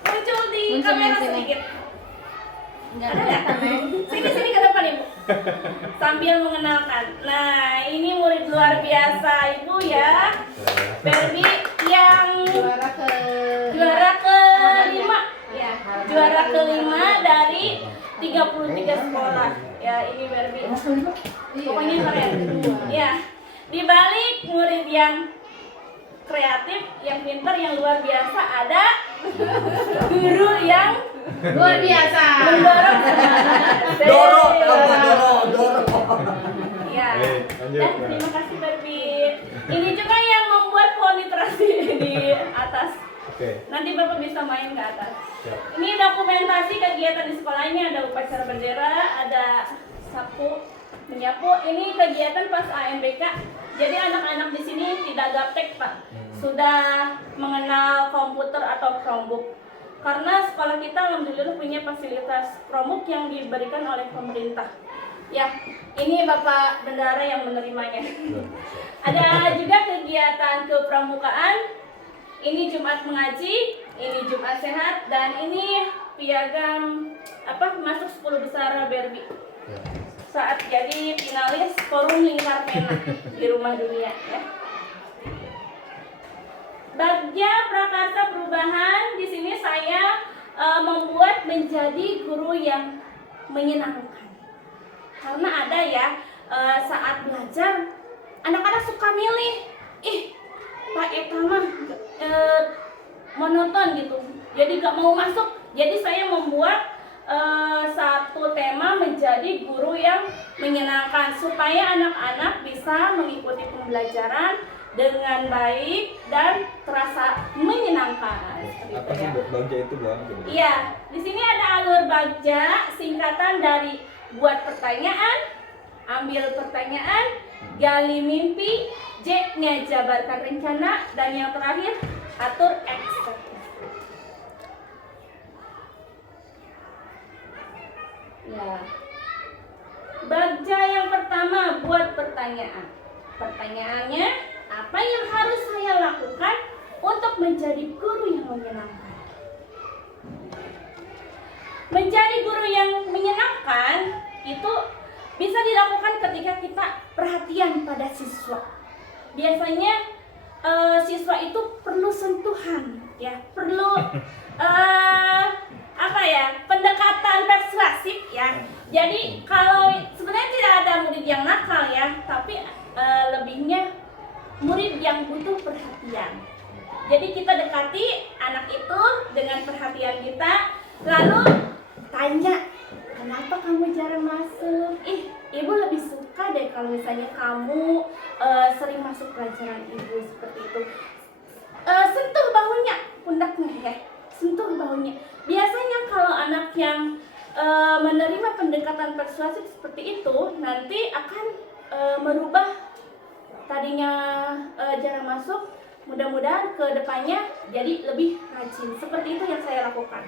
muncul di kamera sedikit. Enggak Ada nggak? Sini ke depan Ibu. Sambil mengenalkan. Nah, ini murid luar biasa Ibu ya. Berbi yang juara ke-5 ya. Juara ke-5 dari 33 sekolah. Ya, ini Berbi. Pokoknya keren. Ya. Di balik murid yang kreatif, yang pintar, yang luar biasa, ada guru yang luar biasa. mendorong Doro. ya. Dan terima kasih Berbi. Ini juga yang membuat pohon literasi di atas. Nanti Bapak bisa main ke atas. Ini dokumentasi kegiatan di sekolahnya, ada upacara bendera, ada sapu menyapu. Ini kegiatan pas AMBK. Jadi anak-anak di sini tidak gaptek Pak, sudah mengenal komputer atau Chromebook. Karena sekolah kita alhamdulillah punya fasilitas Chromebook yang diberikan oleh pemerintah. Ya, ini Bapak Bendara yang menerimanya. Ada juga kegiatan kepramukaan. Ini Jumat mengaji, ini Jumat sehat, dan ini piagam masuk 10 besar Berbi. Saat jadi finalis forum lingkar pena di Rumah Dunia ya. Bagja Prakarsa Perubahan, di sini saya membuat menjadi guru yang menyenangkan. Karena ada ya saat belajar anak-anak suka milih, Pak Eta mah monoton gitu. Jadi gak mau masuk. Jadi saya membuat satu tema menjadi guru yang menyenangkan supaya anak-anak bisa mengikuti pembelajaran dengan baik dan terasa menyenangkan. Apa sih Bagja itu Bang? Iya, di sini ada alur Bagja, singkatan dari buat pertanyaan, ambil pertanyaan, gali mimpi, J-nya jabarkan rencana, dan yang terakhir atur ekspektasi. Ya. Bagja yang pertama buat pertanyaan. Pertanyaannya, apa yang harus saya lakukan untuk menjadi guru yang menyenangkan? Menjadi guru yang menyenangkan itu bisa dilakukan ketika kita perhatian pada siswa. Biasanya siswa itu perlu sentuhan, ya, perlu pendekatan persuasif ya. Jadi kalau sebenarnya tidak ada murid yang nakal ya, tapi lebihnya murid yang butuh perhatian. Jadi kita dekati anak itu dengan perhatian kita, lalu tanya, kenapa kamu jarang masuk? Ibu lebih suka deh kalau misalnya kamu sering masuk pelajaran ibu seperti itu. Sentuh bahunya, pundaknya ya, sentuh bahunya. Biasanya yang menerima pendekatan persuasif seperti itu nanti akan merubah tadinya jarang masuk, mudah-mudahan ke depannya jadi lebih rajin. Seperti itu yang saya lakukan.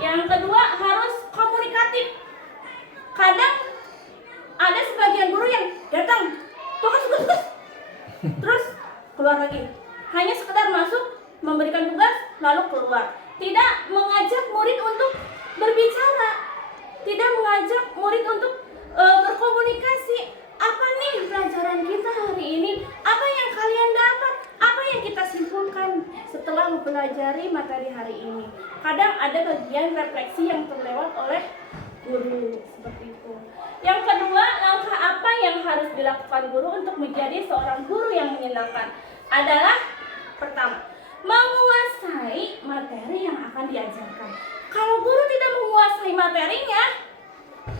Yang kedua, harus komunikatif. Kadang ada sebagian guru yang datang, tugas, terus keluar lagi. Hanya sekedar masuk, memberikan tugas, lalu keluar. Tidak mengajak murid untuk berbicara, tidak mengajak murid untuk berkomunikasi. Apa nih pelajaran kita hari ini? Apa yang kalian dapat? Apa yang kita simpulkan setelah mempelajari materi hari ini? Kadang ada bagian refleksi yang terlewat oleh guru, seperti itu. Yang kedua, langkah apa yang harus dilakukan guru untuk menjadi seorang guru yang menyenangkan adalah pertama, menguasai materi yang akan diajarkan. Kalau guru tidak menguasai materinya,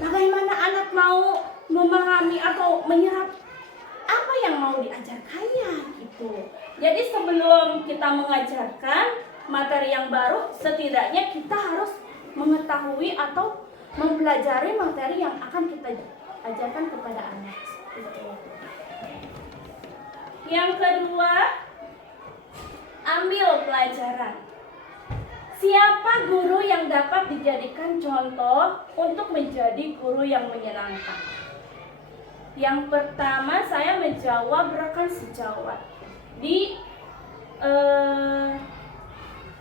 bagaimana anak mau memahami atau menyerap apa yang mau diajarkannya gitu. Jadi sebelum kita mengajarkan materi yang baru, setidaknya kita harus mengetahui atau mempelajari materi yang akan kita ajarkan kepada anak. Gitu. Yang kedua, ambil pelajaran. Siapa guru yang dapat dijadikan contoh untuk menjadi guru yang menyenangkan? Yang pertama, saya menjawab rekan sejawat di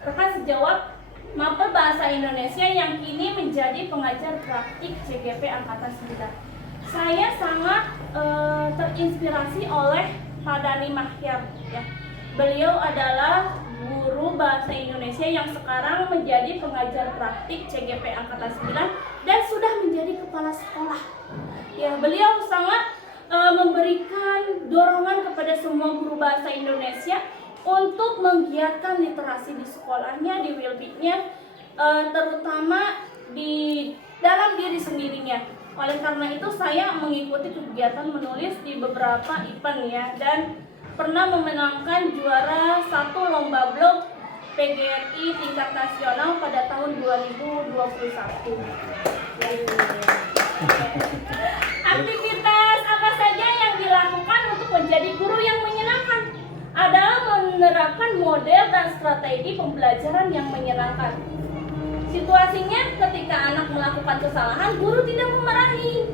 rekan sejawat mapel bahasa Indonesia yang kini menjadi pengajar praktik CGP Angkatan 9. Saya sangat terinspirasi oleh Pak Dani Mahyar, ya. Beliau adalah guru bahasa Indonesia yang sekarang menjadi pengajar praktik CGP Angkatan 9 dan sudah menjadi kepala sekolah. Ya, beliau sangat memberikan dorongan kepada semua guru bahasa Indonesia untuk menggiatkan literasi di sekolahnya, di Wilbitnya, terutama di dalam diri sendirinya. Oleh karena itu saya mengikuti kegiatan menulis di beberapa event, ya, dan pernah memenangkan juara 1 lomba blog PGRI tingkat nasional pada tahun 2021. Aktivitas apa saja yang dilakukan untuk menjadi guru yang menyenangkan adalah menerapkan model dan strategi pembelajaran yang menyenangkan. Situasinya ketika anak melakukan kesalahan, guru tidak memarahi,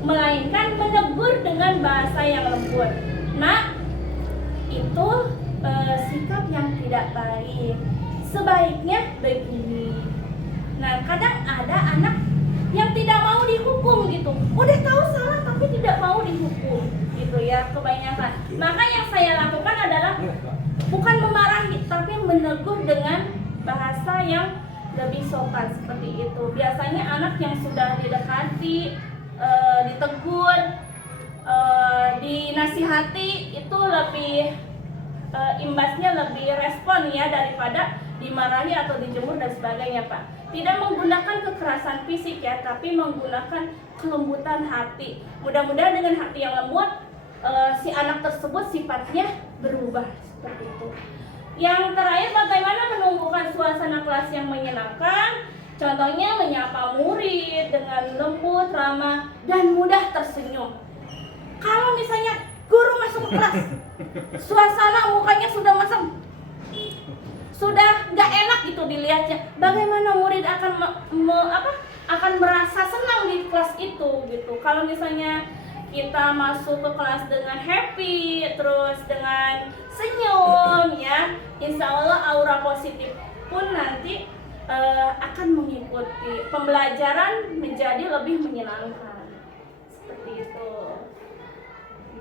melainkan menegur dengan bahasa yang lembut. Nah, itu sikap yang tidak baik. Sebaiknya begini. Nah, kadang ada anak yang tidak mau dihukum gitu. Udah tahu salah tapi tidak mau dihukum gitu, ya, kebanyakan. Maka yang saya lakukan adalah bukan memarahi tapi menegur dengan bahasa yang lebih sopan seperti itu. Biasanya anak yang sudah didekati, ditegur, dinasihati itu lebih imbasnya lebih respon, ya, daripada dimarahi atau dijemur dan sebagainya, Pak. Tidak menggunakan kekerasan fisik, ya, tapi menggunakan kelembutan hati. Mudah-mudahan dengan hati yang lembut si anak tersebut sifatnya berubah seperti itu. Yang terakhir, bagaimana menumbuhkan suasana kelas yang menyenangkan? Contohnya menyapa murid dengan lembut, ramah, dan mudah tersenyum. Kalau misalnya guru masuk ke kelas, suasana mukanya sudah masam, sudah nggak enak gitu dilihatnya, bagaimana murid akan akan merasa senang di kelas itu gitu. Kalau misalnya kita masuk ke kelas dengan happy, terus dengan senyum, ya, insya Allah aura positif pun nanti akan mengikuti pembelajaran menjadi lebih menyenangkan. Seperti itu.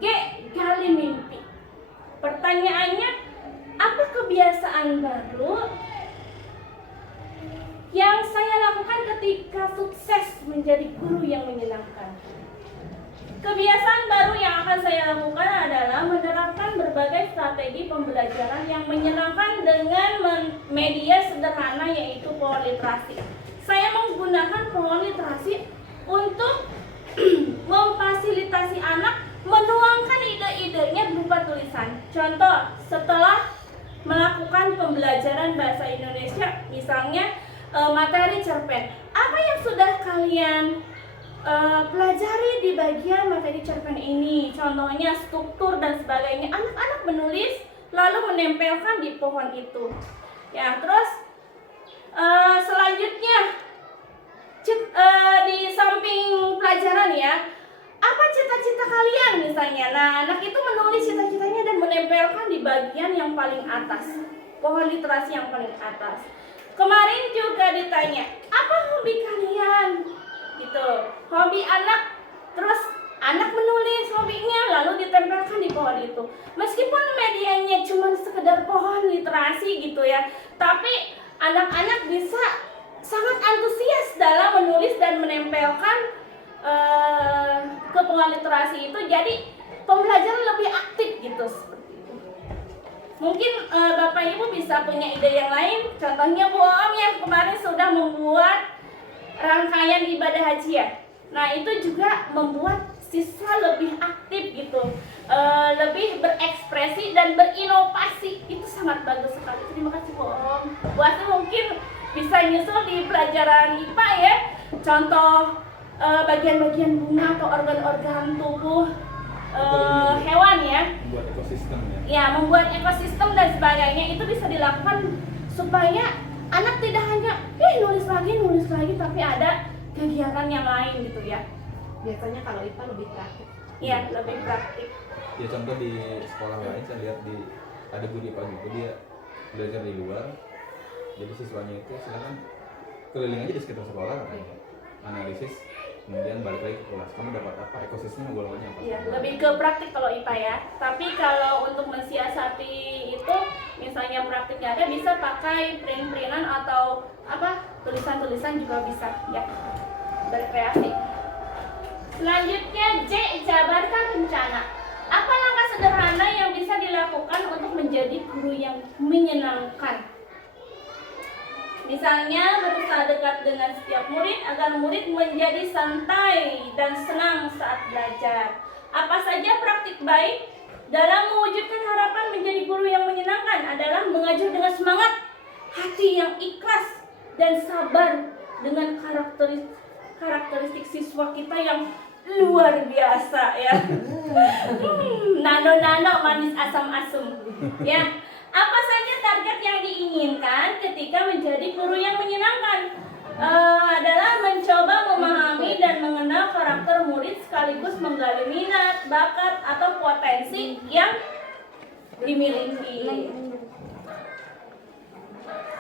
G. Gali mimpi. Pertanyaannya, apa kebiasaan baru yang saya lakukan ketika sukses menjadi guru yang menyenangkan? Kebiasaan baru yang akan saya lakukan adalah menerapkan berbagai strategi pembelajaran yang menyenangkan dengan media sederhana, yaitu pohon literasi. Saya menggunakan pohon literasi untuk memfasilitasi anak menuangkan ide-idenya berupa tulisan. Contoh, setelah melakukan pembelajaran bahasa Indonesia, misalnya materi cerpen, apa yang sudah kalian pelajari di bagian materi cerpen ini, contohnya struktur dan sebagainya, anak-anak menulis lalu menempelkan di pohon itu. Ya, terus selanjutnya di samping pelajaran ya, apa cita-cita kalian misalnya. Nah, anak itu menulis cita-citanya dan menempelkan di bagian yang paling atas, pohon literasi yang paling atas. Kemarin juga ditanya, apa hobi kalian? Gitu, hobi anak. Terus anak menulis hobinya lalu ditempelkan di pohon itu. Meskipun medianya cuma sekedar pohon literasi gitu ya, tapi anak-anak bisa sangat antusias dalam menulis dan menempelkan ke pohon literasi itu. Jadi pembelajaran lebih aktif gitu, seperti itu. Mungkin Bapak Ibu bisa punya ide yang lain. Contohnya Bu Om yang kemarin sudah membuat rangkaian ibadah haji ya. Nah, itu juga membuat siswa lebih aktif gitu, lebih berekspresi dan berinovasi. Itu sangat bagus sekali. Terima kasih Bu Om. Bu Asri mungkin bisa nyusul di pelajaran IPA ya. Contoh bagian-bagian bunga atau organ-organ tubuh hewan ya. Membuat ekosistem ya. Ya, membuat ekosistem dan sebagainya itu bisa dilakukan supaya anak tidak hanya nulis lagi, tapi ada kegiatan yang lain gitu ya. Biasanya kalau IPA lebih praktik. Iya, lebih praktik. Ya contoh di sekolah lain saya lihat ada guru IPA gitu, dia belajar di luar. Jadi siswanya itu silakan keliling aja di sekitar sekolah katanya. Analisis, kemudian balik lagi ke kelas. Kamu dapat apa? Ekosistem golongannya apa? Iya, lebih ke praktik kalau IPA ya. Tapi kalau untuk mensiasati itu, misalnya praktiknya ada, bisa pakai print-printan atau tulisan-tulisan juga bisa ya. Berkreasi. Selanjutnya J, jabarkan rencana. Apa langkah sederhana yang bisa dilakukan untuk menjadi guru yang menyenangkan? Misalnya berusaha dekat dengan setiap murid agar murid menjadi santai dan senang saat belajar. Apa saja praktik baik dalam mewujudkan harapan menjadi guru yang menyenangkan adalah mengajar dengan semangat, hati yang ikhlas dan sabar dengan karakteristik siswa kita yang luar biasa ya. Nano manis asam asam ya. Apa saja target yang diinginkan ketika menjadi guru yang menyenangkan? Adalah mencoba memahami dan mengenal karakter murid sekaligus menggali minat, bakat atau potensi yang dimiliki.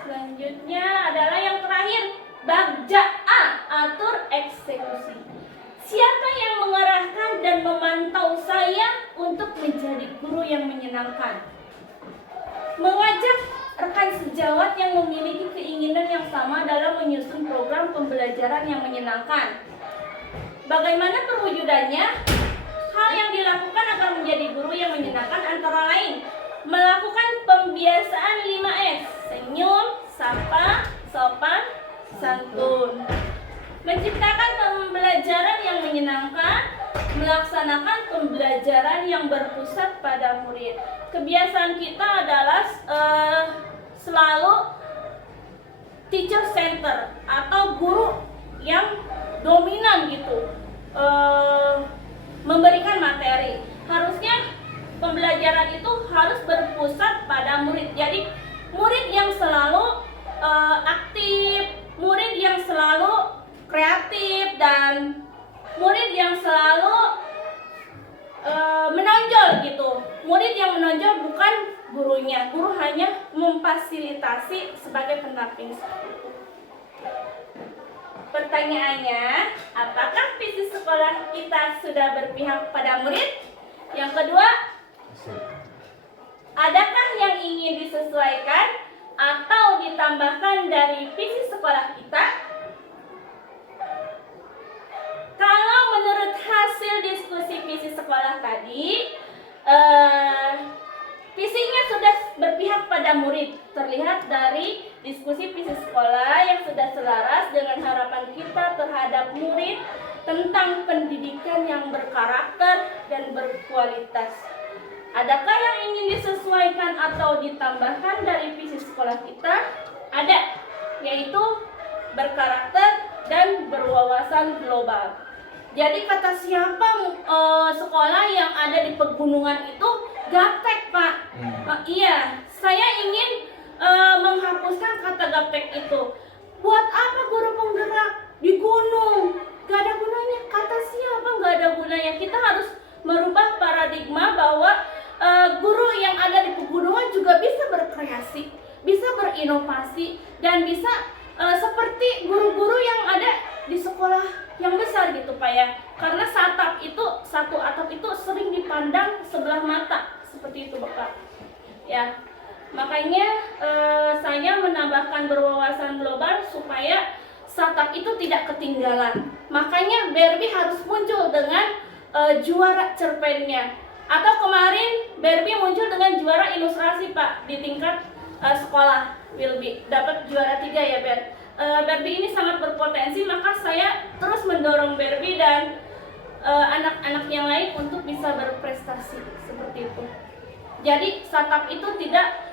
Selanjutnya adalah yang terakhir, bagja A, atur eksekusi. Siapa yang mengarahkan dan memantau saya untuk menjadi guru yang menyenangkan? Mengajak rekan sejawat yang memiliki keinginan yang sama dalam menyusun program pembelajaran yang menyenangkan. Bagaimana perwujudannya? Hal yang dilakukan agar menjadi guru yang menyenangkan antara lain melakukan pembiasaan 5S, senyum, sapa, sopan, santun. Menciptakan pembelajaran yang menyenangkan, melaksanakan pembelajaran yang berpusat pada murid. Kebiasaan kita adalah selalu teacher center atau guru yang dominan gitu, memberikan materi. Harusnya pembelajaran itu harus berpusat pada murid. Jadi murid yang selalu aktif, murid yang selalu kreatif, dan murid yang selalu menonjol gitu. Murid yang menonjol bukan gurunya. Guru hanya memfasilitasi sebagai pendamping. Pertanyaannya, apakah visi sekolah kita sudah berpihak pada murid? Yang kedua, adakah yang ingin disesuaikan atau ditambahkan dari visi sekolah kita? Kalau menurut hasil diskusi visi sekolah tadi, visinya sudah berpihak pada murid. Terlihat dari diskusi visi sekolah yang sudah selaras dengan harapan kita terhadap murid tentang pendidikan yang berkarakter dan berkualitas. Adakah yang ingin disesuaikan atau ditambahkan dari visi sekolah kita? Ada, yaitu berkarakter dan berwawasan global. Jadi kata siapa sekolah yang ada di pegunungan itu gaptek, Pak? Iya, saya ingin menghapuskan kata gaptek itu. Buat apa guru penggerak di gunung? Gak ada gunanya. Kata siapa gak ada gunanya? Kita harus merubah paradigma bahwa guru yang ada di pegunungan juga bisa berkreasi, bisa berinovasi, dan bisa seperti guru-guru yang ada di sekolah yang besar gitu, Pak ya. Karena satu atap itu sering dipandang sebelah mata seperti itu, Bapak. Ya, makanya saya menambahkan berwawasan global supaya satap itu tidak ketinggalan. Makanya Barbie harus muncul dengan juara cerpennya. Atau kemarin Barbie muncul dengan juara ilustrasi, Pak, di tingkat sekolah. Wilby dapat juara 3 ya, Barbie ini sangat berpotensi, maka saya terus mendorong Barbie dan anak-anak yang lain untuk bisa berprestasi seperti itu. Jadi satap itu tidak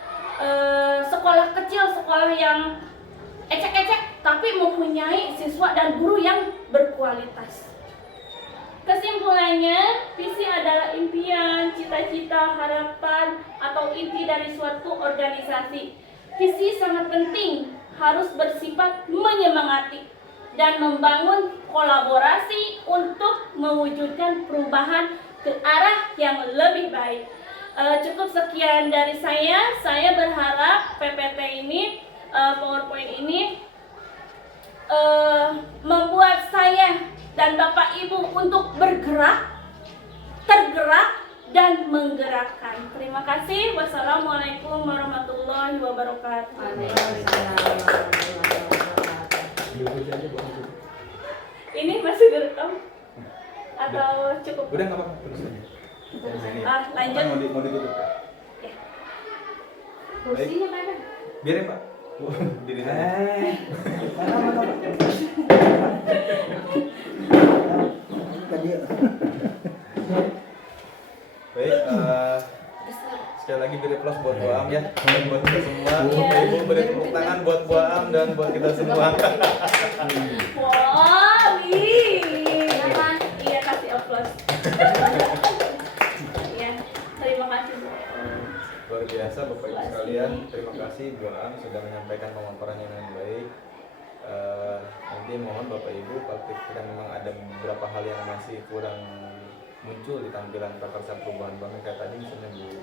sekolah kecil, sekolah yang ecek-ecek, tapi mempunyai siswa dan guru yang berkualitas. Kesimpulannya, visi adalah impian, cita-cita, harapan, atau inti dari suatu organisasi. Visi sangat penting, harus bersifat menyemangati dan membangun kolaborasi untuk mewujudkan perubahan ke arah yang lebih baik. Cukup sekian dari saya. Saya berharap PPT ini, PowerPoint ini membuat saya dan Bapak Ibu untuk bergerak, tergerak, dan menggerakkan. Terima kasih. Wassalamualaikum warahmatullahi wabarakatuh. Ini masih direkam atau cukup? Udah nggak apa-apa, terus aja. Lanjut. Mau ditutup? Ya. Kursinya mana? Biarin, Pak. Diri saya. Baik, sekali lagi beri aplaus buat Bu Am ya, dan buat kita semua. Bapak Ibu beri tepuk tangan buat Bu Am dan buat kita semua. Wow, iya, kasih aplaus. Iya, terima kasih, Bu. Luar biasa Bapak Ibu sekalian, terima kasih Bu Am sudah menyampaikan pemaparannya dengan baik. Nanti mohon Bapak Ibu kalau kita memang ada beberapa hal yang masih kurang muncul di tampilan prakarsa perubahan bank kayak tadi, misalnya Bu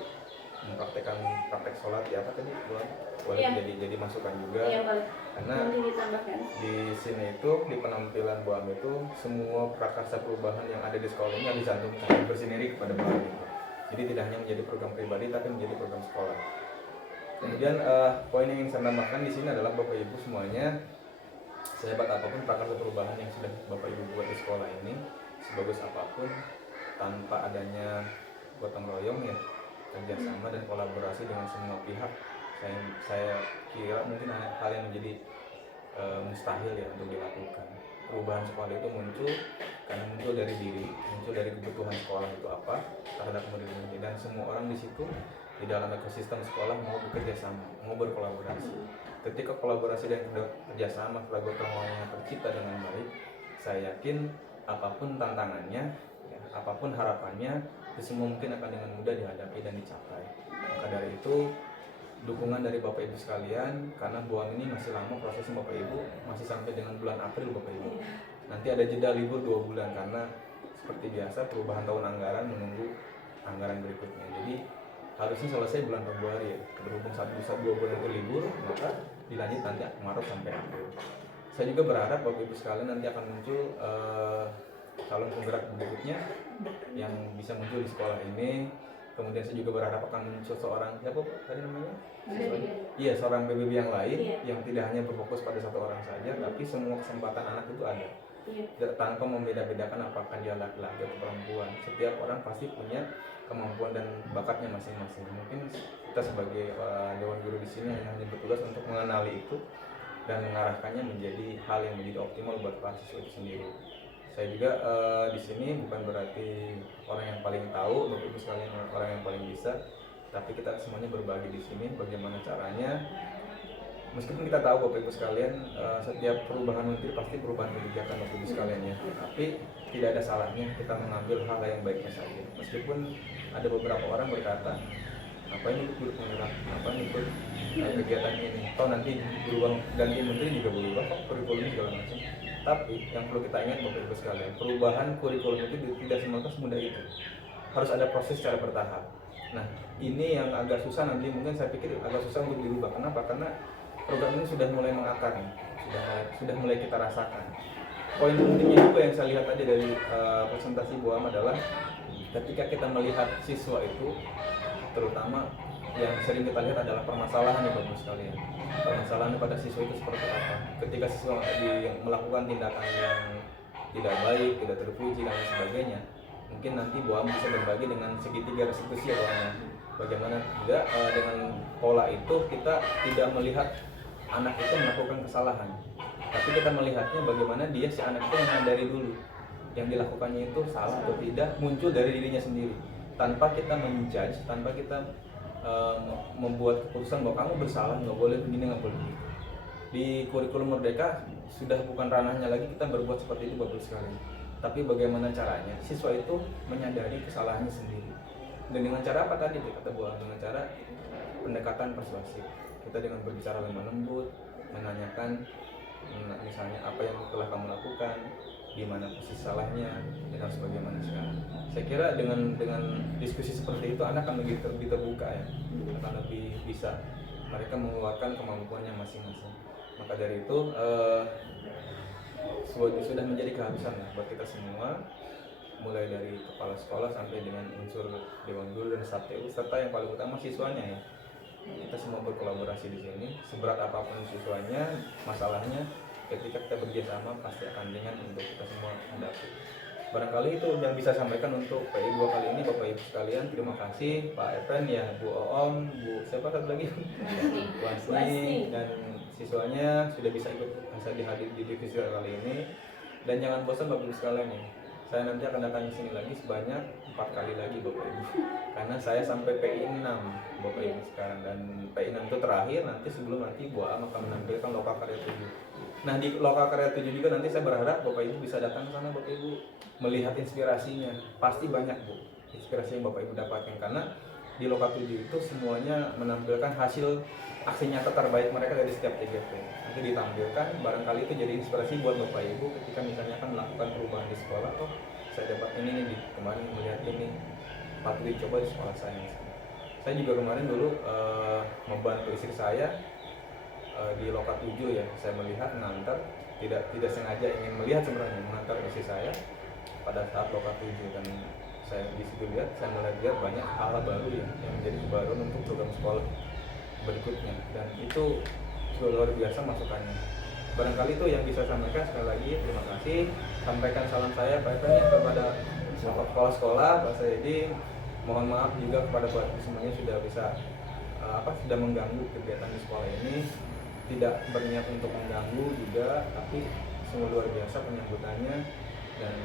mempraktekkan praktek sholat ya apa tadi Bu Am? Boleh Iya. jadi masukan juga. Iya, boleh. Karena Nanti ditambahkan. di sini itu di penampilan Bu Am itu semua prakarsa perubahan yang ada di sekolah ini harus dicantumkan bersinergi kepada Bu Am. Jadi tidak hanya menjadi program pribadi tapi menjadi program sekolah. Kemudian poin yang ingin saya tambahkan di sini adalah Bapak Ibu semuanya, sehebat apapun prakarsa perubahan yang sudah Bapak Ibu buat di sekolah ini, sebagus apapun, tanpa adanya gotong royong ya, kerjasama dan kolaborasi dengan semua pihak, saya kira mungkin hal yang menjadi mustahil ya untuk dilakukan. Perubahan sekolah itu muncul karena muncul dari diri, muncul dari kebutuhan sekolah itu apa terhadap murid-murid ini, dan semua orang di situ di dalam ekosistem sekolah mau bekerja sama, mau berkolaborasi. Ketika kolaborasi dan kerjasama setelah gotong royongnya tercipta dengan baik, saya yakin apapun tantangannya, ya, apapun harapannya, itu semua mungkin akan dengan mudah dihadapi dan dicapai. Maka dari itu, dukungan dari Bapak Ibu sekalian, karena Bu Am ini masih lama prosesnya Bapak Ibu, masih sampai dengan bulan April Bapak Ibu. Nanti ada jeda libur 2 bulan karena seperti biasa perubahan tahun anggaran menunggu anggaran berikutnya. Jadi harusnya selesai bulan Februari ya. Berhubung 1-2 bulan itu libur, maka dilanjut nanti Maret sampai April. Saya juga berharap Bapak Ibu sekalian nanti akan muncul calon penggerak berikutnya yang bisa muncul di sekolah ini. Kemudian saya juga berharap akan muncul seorang, siapa tadi namanya? Iya, seorang PBB yang lain yang tidak hanya berfokus pada satu orang saja, tapi semua kesempatan anak itu ada. Tanpa membeda-bedakan apakah dia laki-laki atau perempuan. Setiap orang pasti punya kemampuan dan bakatnya masing-masing. Mungkin kita sebagai Dewan Guru di sini hanya bertugas untuk mengenali itu dan mengarahkannya menjadi hal yang menjadi optimal buat para siswa itu sendiri. Saya juga di sini bukan berarti orang yang paling tahu, Bapak Ibu sekalian orang yang paling bisa, tapi kita semuanya berbagi di sini bagaimana caranya Meskipun kita tahu Bapak Ibu sekalian, setiap perubahan menteri pasti perubahan kebijakan Bapak Ibu sekalian ya. Tapi tidak ada salahnya kita mengambil hal yang baiknya saja. Meskipun ada beberapa orang berkata, apa ini ikut menyerap, apa ini ikut kegiatan ini. Atau nanti berubah ganti menteri juga berubah kok kurikulum segala macam. Tapi yang perlu kita ingat Bapak Ibu sekalian, perubahan kurikulum itu tidak semudah itu. Harus ada proses secara bertahap. Nah, ini yang agak susah nanti, mungkin saya pikir agak susah untuk dirubah. Kenapa? Karena program ini sudah mulai mengakar nih, sudah mulai kita rasakan. Poin pentingnya juga yang saya lihat tadi dari presentasi Bu Am adalah ketika kita melihat siswa itu, terutama yang sering kita lihat adalah permasalahan ya Bapak sekalian. Permasalahan pada siswa itu seperti apa? Ketika siswa melakukan tindakan yang tidak baik, tidak terpuji dan lain sebagainya, mungkin nanti Bu Am bisa berbagi dengan segitiga restitusi ya Bu Am. Bagaimana tidak dengan pola itu kita tidak melihat anak itu melakukan kesalahan, tapi kita melihatnya bagaimana dia si anak itu menyadari dulu yang dilakukannya itu salah atau tidak, muncul dari dirinya sendiri tanpa kita menjudge, tanpa kita membuat keputusan bahwa kamu bersalah, nggak boleh begini, nggak boleh begitu. Di kurikulum Merdeka sudah bukan ranahnya lagi kita berbuat seperti itu Bapak sekalian, tapi bagaimana caranya siswa itu menyadari kesalahannya sendiri. Dan dengan cara apa tadi kata Bu Am? Dengan cara pendekatan persuasif. Kita dengan berbicara lemah lembut, menanyakan misalnya apa yang telah kamu lakukan, di mana posisi salahnya, dan harus bagaimana sekarang. Saya kira dengan diskusi seperti itu anak akan lebih terbuka ya, akan lebih bisa mereka mengeluarkan kemampuannya masing-masing. Maka dari itu sudah menjadi keharusan lah buat kita semua, mulai dari kepala sekolah sampai dengan unsur dewan guru dan staf TU, serta yang paling utama siswanya ya. Kita semua berkolaborasi di sini, seberat apapun siswanya, masalahnya, ketika kita bekerjasama pasti akan ringan untuk kita semua hadapi. Barangkali itu yang bisa sampaikan untuk PI 2 kali ini Bapak Ibu sekalian. Terima kasih Pak Evan ya, Bu Oom, Bu siapa satu lagi? Bu Asni, dan siswanya sudah bisa dihadir di divisi kali ini. Dan jangan bosan Bapak Ibu sekalian ya. Saya nanti akan datang ke sini lagi sebanyak 4 kali lagi Bapak Ibu. Karena saya sampai PI 6 Bapak Ibu sekarang, dan PI 6 itu terakhir, nanti sebelum nanti Bu Am akan menampilkan Loka Karya 7. Nah di Loka Karya 7 juga nanti saya berharap Bapak Ibu bisa datang ke sana Bapak Ibu, melihat inspirasinya. Pasti banyak Bu inspirasi yang Bapak Ibu dapatkan, karena di Loka 7 itu semuanya menampilkan hasil aksi nyata terbaik mereka dari setiap TGP. Nanti ditampilkan, barangkali itu jadi inspirasi buat Bapak Ibu ketika misalnya akan melakukan perubahan di sekolah. Oh, saya dapat ini nih, kemarin melihat ini, patut dicoba di sekolah saya misalnya. Saya juga kemarin dulu membantu istri saya di Loka 7 ya. Saya melihat mengantar, tidak sengaja ingin melihat sebenarnya, mengantar istri saya pada saat Loka 7, dan saya di situ lihat, saya mulai lihat banyak hal baru ya, yang menjadi kebaruan untuk program sekolah berikutnya, dan itu sudah luar biasa masukannya. Barangkali itu yang bisa saya sampaikan. Sekali lagi terima kasih, sampaikan salam saya Pak Evan ya kepada sekolah-sekolah, Pak Saidi. Mohon maaf juga kepada Pak semuanya sudah bisa sudah mengganggu kegiatan di sekolah ini. Tidak berniat untuk mengganggu juga, tapi sungguh luar biasa penyambutannya. Dan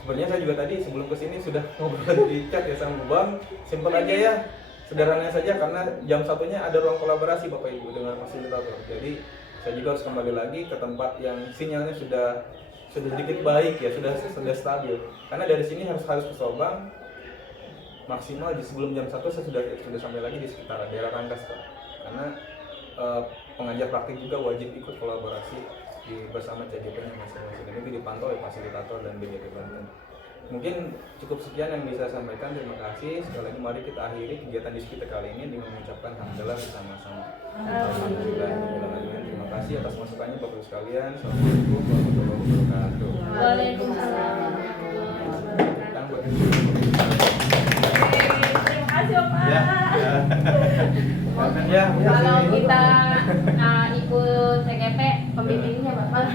sebenarnya saya juga tadi sebelum kesini sudah ngobrol di chat ya sama Bang, simpel aja ya, sederhana saja, karena jam satunya ada ruang kolaborasi Bapak Ibu dengan fasilitator. Jadi saya juga harus kembali lagi ke tempat yang sinyalnya sudah sedikit baik ya, sudah stabil. Karena dari sini harus ke Sobang maksimal di sebelum jam 1 saya sudah sampai lagi di sekitar daerah Rangkas Pak. Karena pengajar praktik juga wajib ikut kolaborasi bersama CGP-nya masing-masing, dan itu dipantau oleh fasilitator dan BGT Banten. Mungkin cukup sekian yang bisa saya sampaikan. Terima kasih. Sekali lagi mari kita akhiri kegiatan diskusi kita kali ini dengan mengucapkan hamdalah bersama-sama. Alhamdulillah. Terima kasih atas masukannya Bapak Ibu sekalian. Assalamualaikum warahmatullahi wabarakatuh. Waalaikumsalam. Tang buat Terima kasih Bapak. ya. Kalau kita ikut CGP, pembimbingnya Bapak.